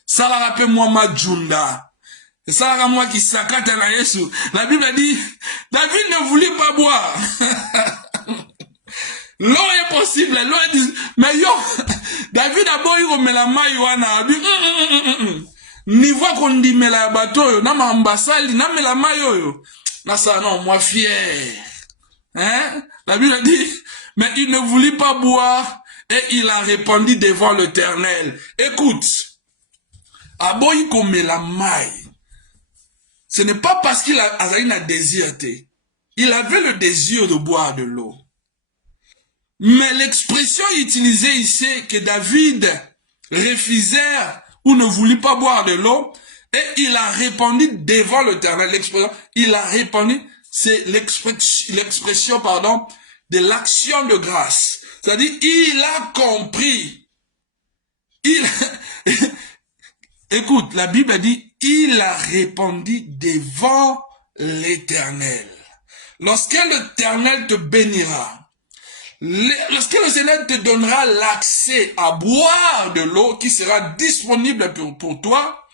ça la rappelle moi ma djunda. C'est ça moi qui s'accate à la Yesu. La Bible a dit, David ne voulait pas boire. L'eau est possible, l'eau est dit, mais yo, David a beau y remettre la maille wana, niveau qu'on dit mais la bateau, na ma ambassade, na mais la maille yo, na ça non, moi fier, hein? La Bible a dit, mais il ne voulut pas boire et il a répondu devant l'Éternel. Écoute, a beau y qu'on met la maille, ce n'est pas parce qu'il a un désir, il avait le désir de boire de l'eau. Mais l'expression utilisée ici, que David refusait ou ne voulut pas boire de l'eau, et il a répondu devant l'Éternel. L'expression, il a répondu, c'est l'expression, pardon, de l'action de grâce. C'est-à-dire, il a compris. Écoute, la Bible dit, il a répondu devant l'Éternel. Lorsque l'Éternel te bénira, lorsque le Seigneur te donnera l'accès à boire de l'eau qui sera disponible pour toi,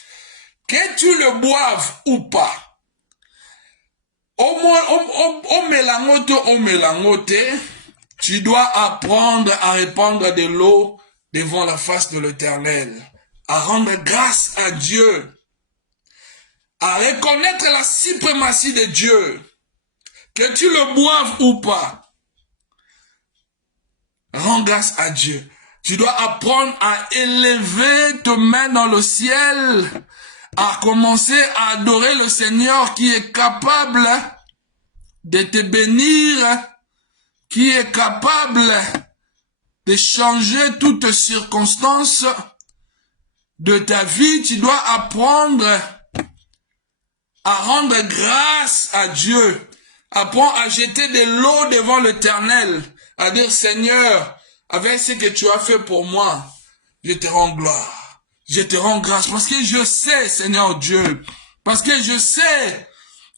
que tu le boives ou pas, au mélangote, tu dois apprendre à répandre de l'eau devant la face de l'Éternel, à rendre grâce à Dieu, à reconnaître la suprématie de Dieu, que tu le boives ou pas. Rends grâce à Dieu. Tu dois apprendre à élever tes mains dans le ciel, à commencer à adorer le Seigneur qui est capable de te bénir, qui est capable de changer toutes circonstances de ta vie. Tu dois apprendre à rendre grâce à Dieu. Apprends à jeter de l'eau devant l'Éternel, à dire, Seigneur, avec ce que tu as fait pour moi, je te rends gloire, je te rends grâce, parce que je sais, Seigneur Dieu, parce que je sais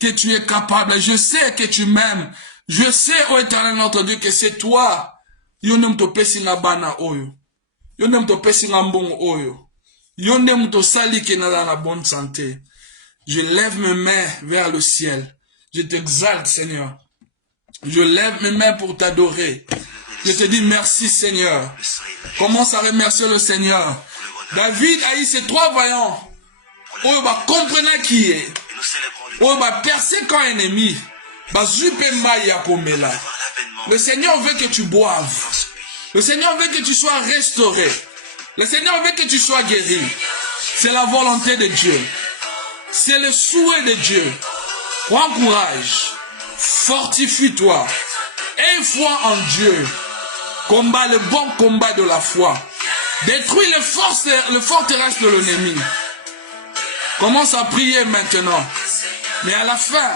que tu es capable, je sais que tu m'aimes, je sais, ô Éternel notre Dieu, que c'est toi, yo nem to pesi nga bana oyo, yo nem to pesi nga mbongo oyo, yo nem to sali ke na la bonne santé. Je lève mes mains vers le ciel, je t'exalte, Seigneur. Je lève mes mains pour t'adorer. Je te dis merci, Seigneur. Commence à remercier le Seigneur. David a eu ces 3 vaillants. Oh, bah, comprenez qui est. Oh, bah, percer quand ennemi. Bah, zupe maya komela. Le Seigneur veut que tu boives. Le Seigneur veut que tu sois restauré. Le Seigneur veut que tu sois guéri. C'est la volonté de Dieu. C'est le souhait de Dieu. Prends courage. Fortifie-toi. Aie foi en Dieu. Combat le bon combat de la foi. Détruis le forteresse de l'ennemi. Commence à prier maintenant. Mais à la fin,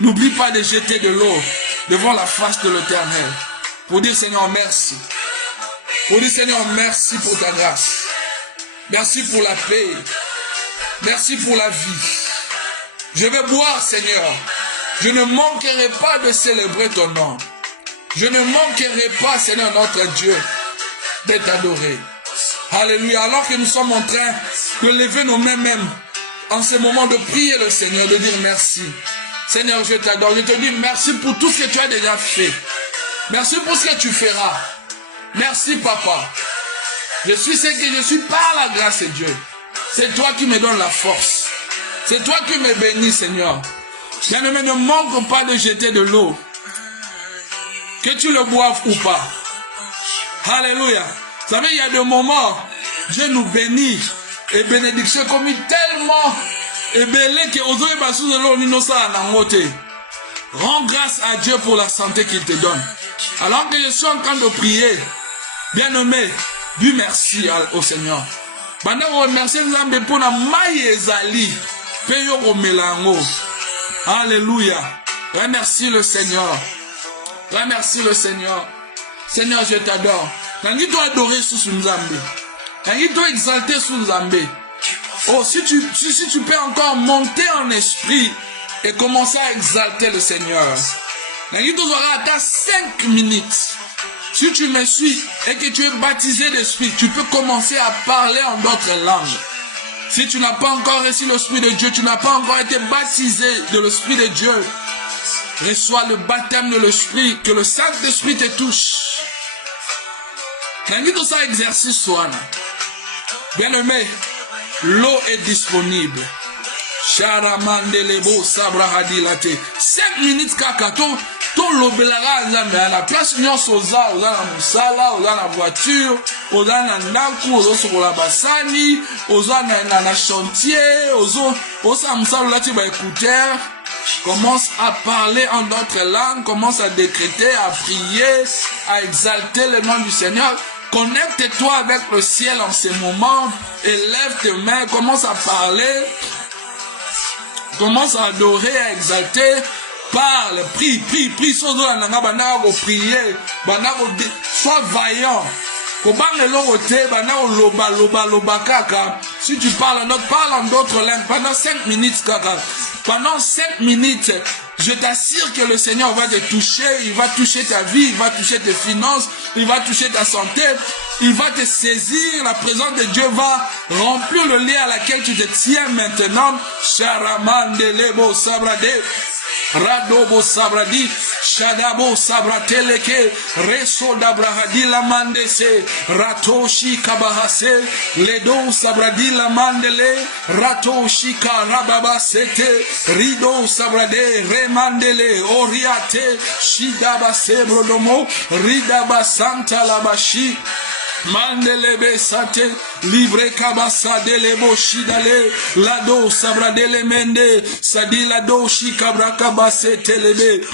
n'oublie pas de jeter de l'eau devant la face de l'Éternel. Pour dire Seigneur merci. Pour dire Seigneur merci pour ta grâce. Merci pour la paix. Merci pour la vie. Je vais boire Seigneur. Je ne manquerai pas de célébrer ton nom. Je ne manquerai pas Seigneur notre Dieu de t'adorer. Alléluia. Alors que nous sommes en train de lever nos mains même en ce moment de prier le Seigneur, de dire merci. Seigneur, je t'adore. Je te dis merci pour tout ce que tu as déjà fait. Merci pour ce que tu feras. Merci, Papa. Je suis ce que je suis par la grâce de Dieu. C'est toi qui me donnes la force. C'est toi qui me bénis, Seigneur. Bien-aimé, ne manque pas de jeter de l'eau. Que tu le boives ou pas. Alléluia. Vous savez, il y a des moments, Dieu nous bénit. Et bénédiction comme tellement ébélé que ozoé basou de l'eau n'inosa anangote. Rends grâce à Dieu pour la santé qu'il te donne. Alors que je suis en train de prier, bien-aimé, dis merci au Seigneur. Banda remercier Nzambe pour la maille ezali. Peyo romelango. Alléluia. Remercie le Seigneur. Remercie le Seigneur. Seigneur, je t'adore. Quand tu dois adorer sous Nzambe. Quand tu dois exalter sous Nzambe. Oh, si tu peux encore monter en esprit et commencer à exalter le Seigneur. Quand tu auras atteint 5 minutes. Si tu me suis et que tu es baptisé d'esprit, tu peux commencer à parler en d'autres langues. Si tu n'as pas encore reçu l'Esprit de Dieu, tu n'as pas encore été baptisé de l'Esprit de Dieu, reçois le baptême de l'Esprit, que le Saint-Esprit te touche. Quand tout ça exercice soit, bien-aimé, l'eau est disponible. 5 minutes kakato. Tout l'obélara à la place nous soza oza na musala oza na voiture oza na ndaku ozo sokola basani oza na chantier oza musala lati ba écouteur. Commence à parler en d'autres langues, commence à décréter, à prier, à exalter le nom du Seigneur. Connecte-toi avec le ciel en ce moment, élève tes mains, commence à parler, commence à adorer, à exalter. Parle, prie, sois vaillant. Si tu parles en d'autres langues pendant 5 minutes, pendant 5 minutes, je t'assure que le Seigneur va te toucher, il va toucher ta vie, il va toucher tes finances, il va toucher ta santé, il va te saisir, la présence de Dieu va remplir le lien à laquelle tu te tiens maintenant. Sharamandelebo sabrade. Radobo sabradi, shadabo sabrateleke, reso dabrahadi la mandese, ratoshi kabahase, ledo sabradi la mandele, ratoshi karababa sete, rido sabrade, remandele, oriate, shidaba sebrodomo, ridaba santa labashi. Mandelebe sate libre kabasa delebo shidale lado sabradele mende sadila do shikabra kabase telebe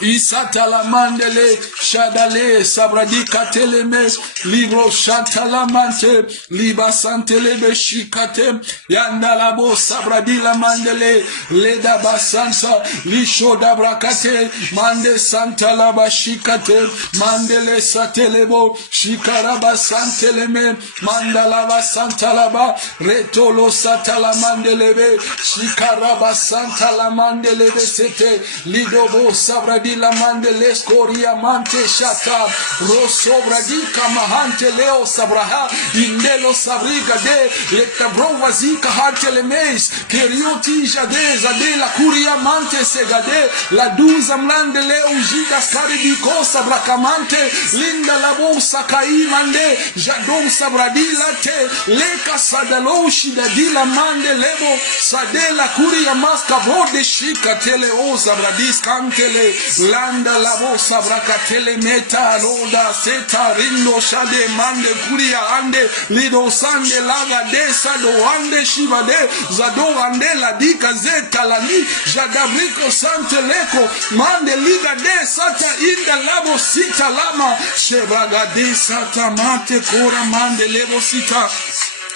Isata la mandele shadale sabradi kateleme libro shatala mante liba santelebe shikate yandalabo sabradi la mandele leda basanta lisho dabrakate mande santa la bashikate mandele satelebo shikaraba santeleme mandala basanta la ba retolo satala mandelebe shikaraba santa la mandelebe sete lidobo sabradi la mandele skoria mante shata rosobra di kamahante leo sabraha indelo sabriga de letabrova zika hante le meis kerioti jade zade la kuria mante segade la duza mlande leo jida saribiko sabrakamante linda la bolsa kai mande jadom sabradi late leka sadalo shidadi la mande lebo sade la kuria maska brode shika tele o sabradis kantele Landa labo sabrakatele meta loda seta rindo shade mande kuria ande lido sande laga de sado ande shivade zado ande la dika zeta lani jadabriko sante leko mande liga de sata inda labo sita lama shebraga de sata mate kora mande lebo sita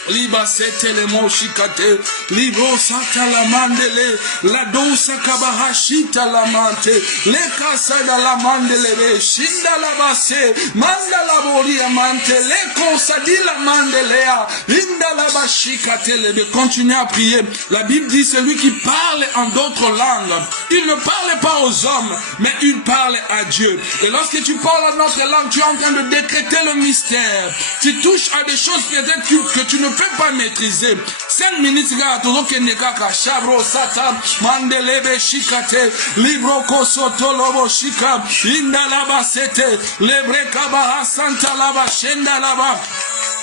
Liba sete le moshikate, libro sata la mandele, la dosa kabahashita la mante, le casa da la mandele, shinda la base, manda la boria mante, le cosa di la mandelea, linda la bashikate, de continuer à prier. La Bible dit celui qui parle en d'autres langues, il ne parle pas aux hommes, mais il parle à Dieu. Et lorsque tu parles en notre langue, tu es en train de décréter le mystère. Tu touches à des choses peut-être que tu ne peux pas maîtriser. 5 minutes toujours kenekaka shabro sata mandelebe shikate libro kosoto lobo shika indalaba sete lebreka ba santa laba shenda laba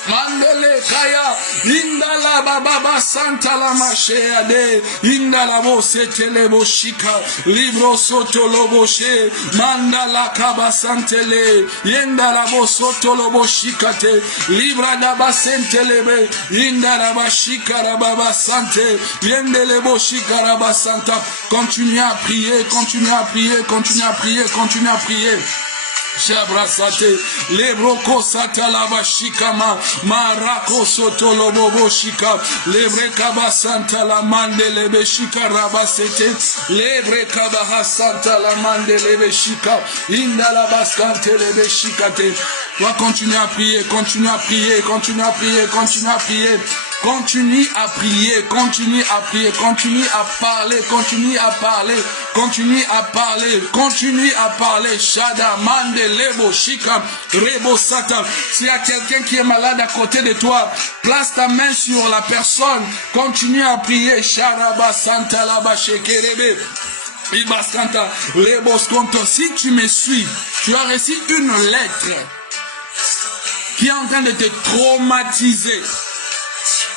mandele kaya indalaba baba santa la mashea de indalabo sete lebo shika libro soto lobo she mandala kaba santele indalabo soto lobo shikate libra daba sentelebe indalaba shikara baba sante yendelebo shikara santa. Continue à prier, continue à prier, continue à prier, continue à prier. Shabrasate, lebroko sata laba shikama, marako soto lobobo shika, lebreka basanta la mande lebe shika rabasete, lebreka bahasanta la mande lebe shika, inda la baskante lebe shikate. Toi continue à prier, continue à prier, continue à prier, continue à prier. Continue à prier, continue à prier, continue à parler, continue à parler, continue à parler, continue à parler. Shada, mande, lebo, shika, rebo, satan. S'il y a quelqu'un qui est malade à côté de toi, place ta main sur la personne. Continue à prier. Sharaba, santa, laba, shekerebe. Ibasanta, lebo, skonto. Si tu me suis, tu as reçu une lettre qui est en train de te traumatiser.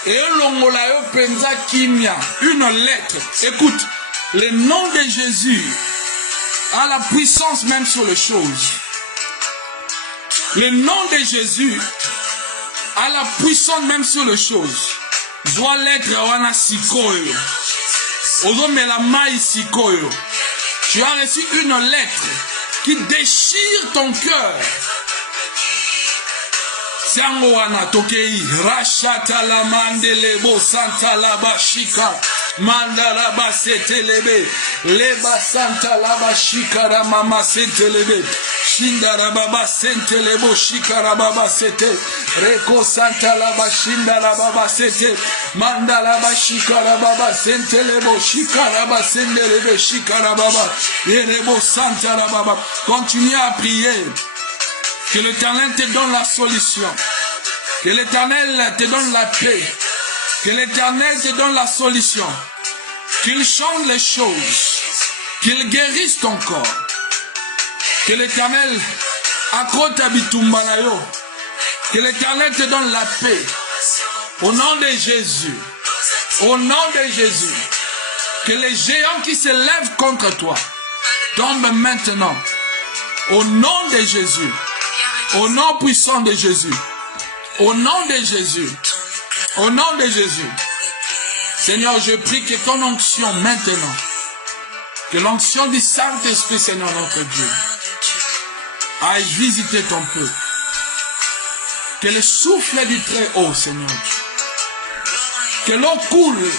Et l'ongolayo penza kimia, une lettre. Écoute, le nom de Jésus a la puissance même sur les choses. Le nom de Jésus a la puissance même sur les choses. Zoa lettre wana sikoyo. Ozo melama sikoyo. Tu as reçu une lettre qui déchire ton cœur. Sango wana tokei rachata la mandele bo santa la bashika mandala basetelebe leba santa la bashika ra mama setelebe shinda baba sentelebo shikara baba sete reko santa la bashinda la baba sete mandala bashika baba sentelebo shikara baba sendelebe shikara baba yerebo santa la baba. Continue à prier. Que l'Éternel te donne la solution. Que l'Éternel te donne la paix. Que l'Éternel te donne la solution. Qu'il change les choses. Qu'il guérisse ton corps. Que l'Éternel accrote à bitumbanayo. Que l'Éternel te donne la paix. Au nom de Jésus. Au nom de Jésus. Que les géants qui se lèvent contre toi tombent maintenant. Au nom de Jésus. Au nom puissant de Jésus. Au nom de Jésus. Au nom de Jésus. Seigneur, je prie que ton onction maintenant, que l'onction du Saint-Esprit, Seigneur notre Dieu, aille visiter ton peuple. Que le souffle du Très-Haut, Seigneur, que l'eau coule.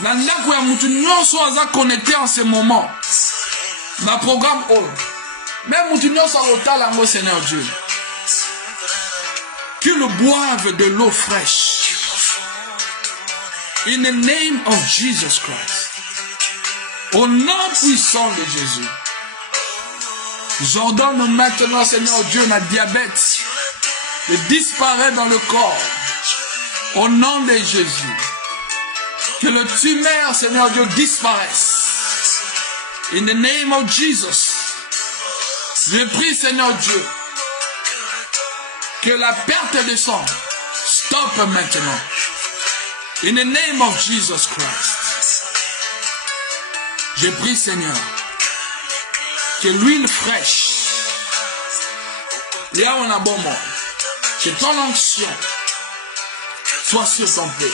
Nandako ya mutu nyonso aza connecté en ce moment. Ma programme haut. Même Moutinho Sarotalango, Seigneur Dieu. Qu'ils boivent de l'eau fraîche. In the name of Jesus Christ. Au nom puissant de Jésus. J'ordonne maintenant, Seigneur Dieu, la diabète de disparaître dans le corps. Au nom de Jésus. Que le tumeur, Seigneur Dieu, disparaisse. In the name of Jesus. Je prie, Seigneur Dieu, que la perte de sang stoppe maintenant. In the name of Jesus Christ. Je prie, Seigneur, que l'huile fraîche, là on a bon mort, que ton onction soit sur ton peuple.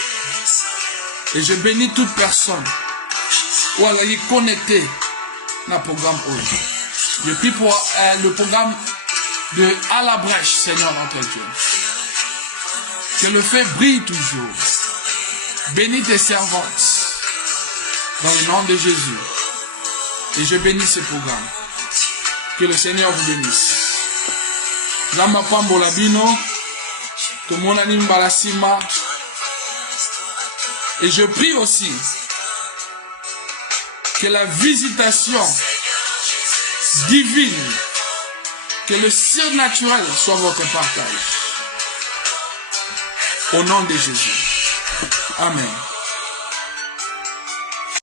Et je bénis toute personne où elle est connectée dans le programme aujourd'hui. Je prie pour le programme de À la brèche, Seigneur notre Dieu. Que le feu brille toujours. Bénis tes servantes dans le nom de Jésus. Et je bénis ce programme. Que le Seigneur vous bénisse. Zamba Pambo Labino, tout le monde anime Balasima. Et je prie aussi que la visitation divine, que le surnaturel soit votre partage. Au nom de Jésus. Amen.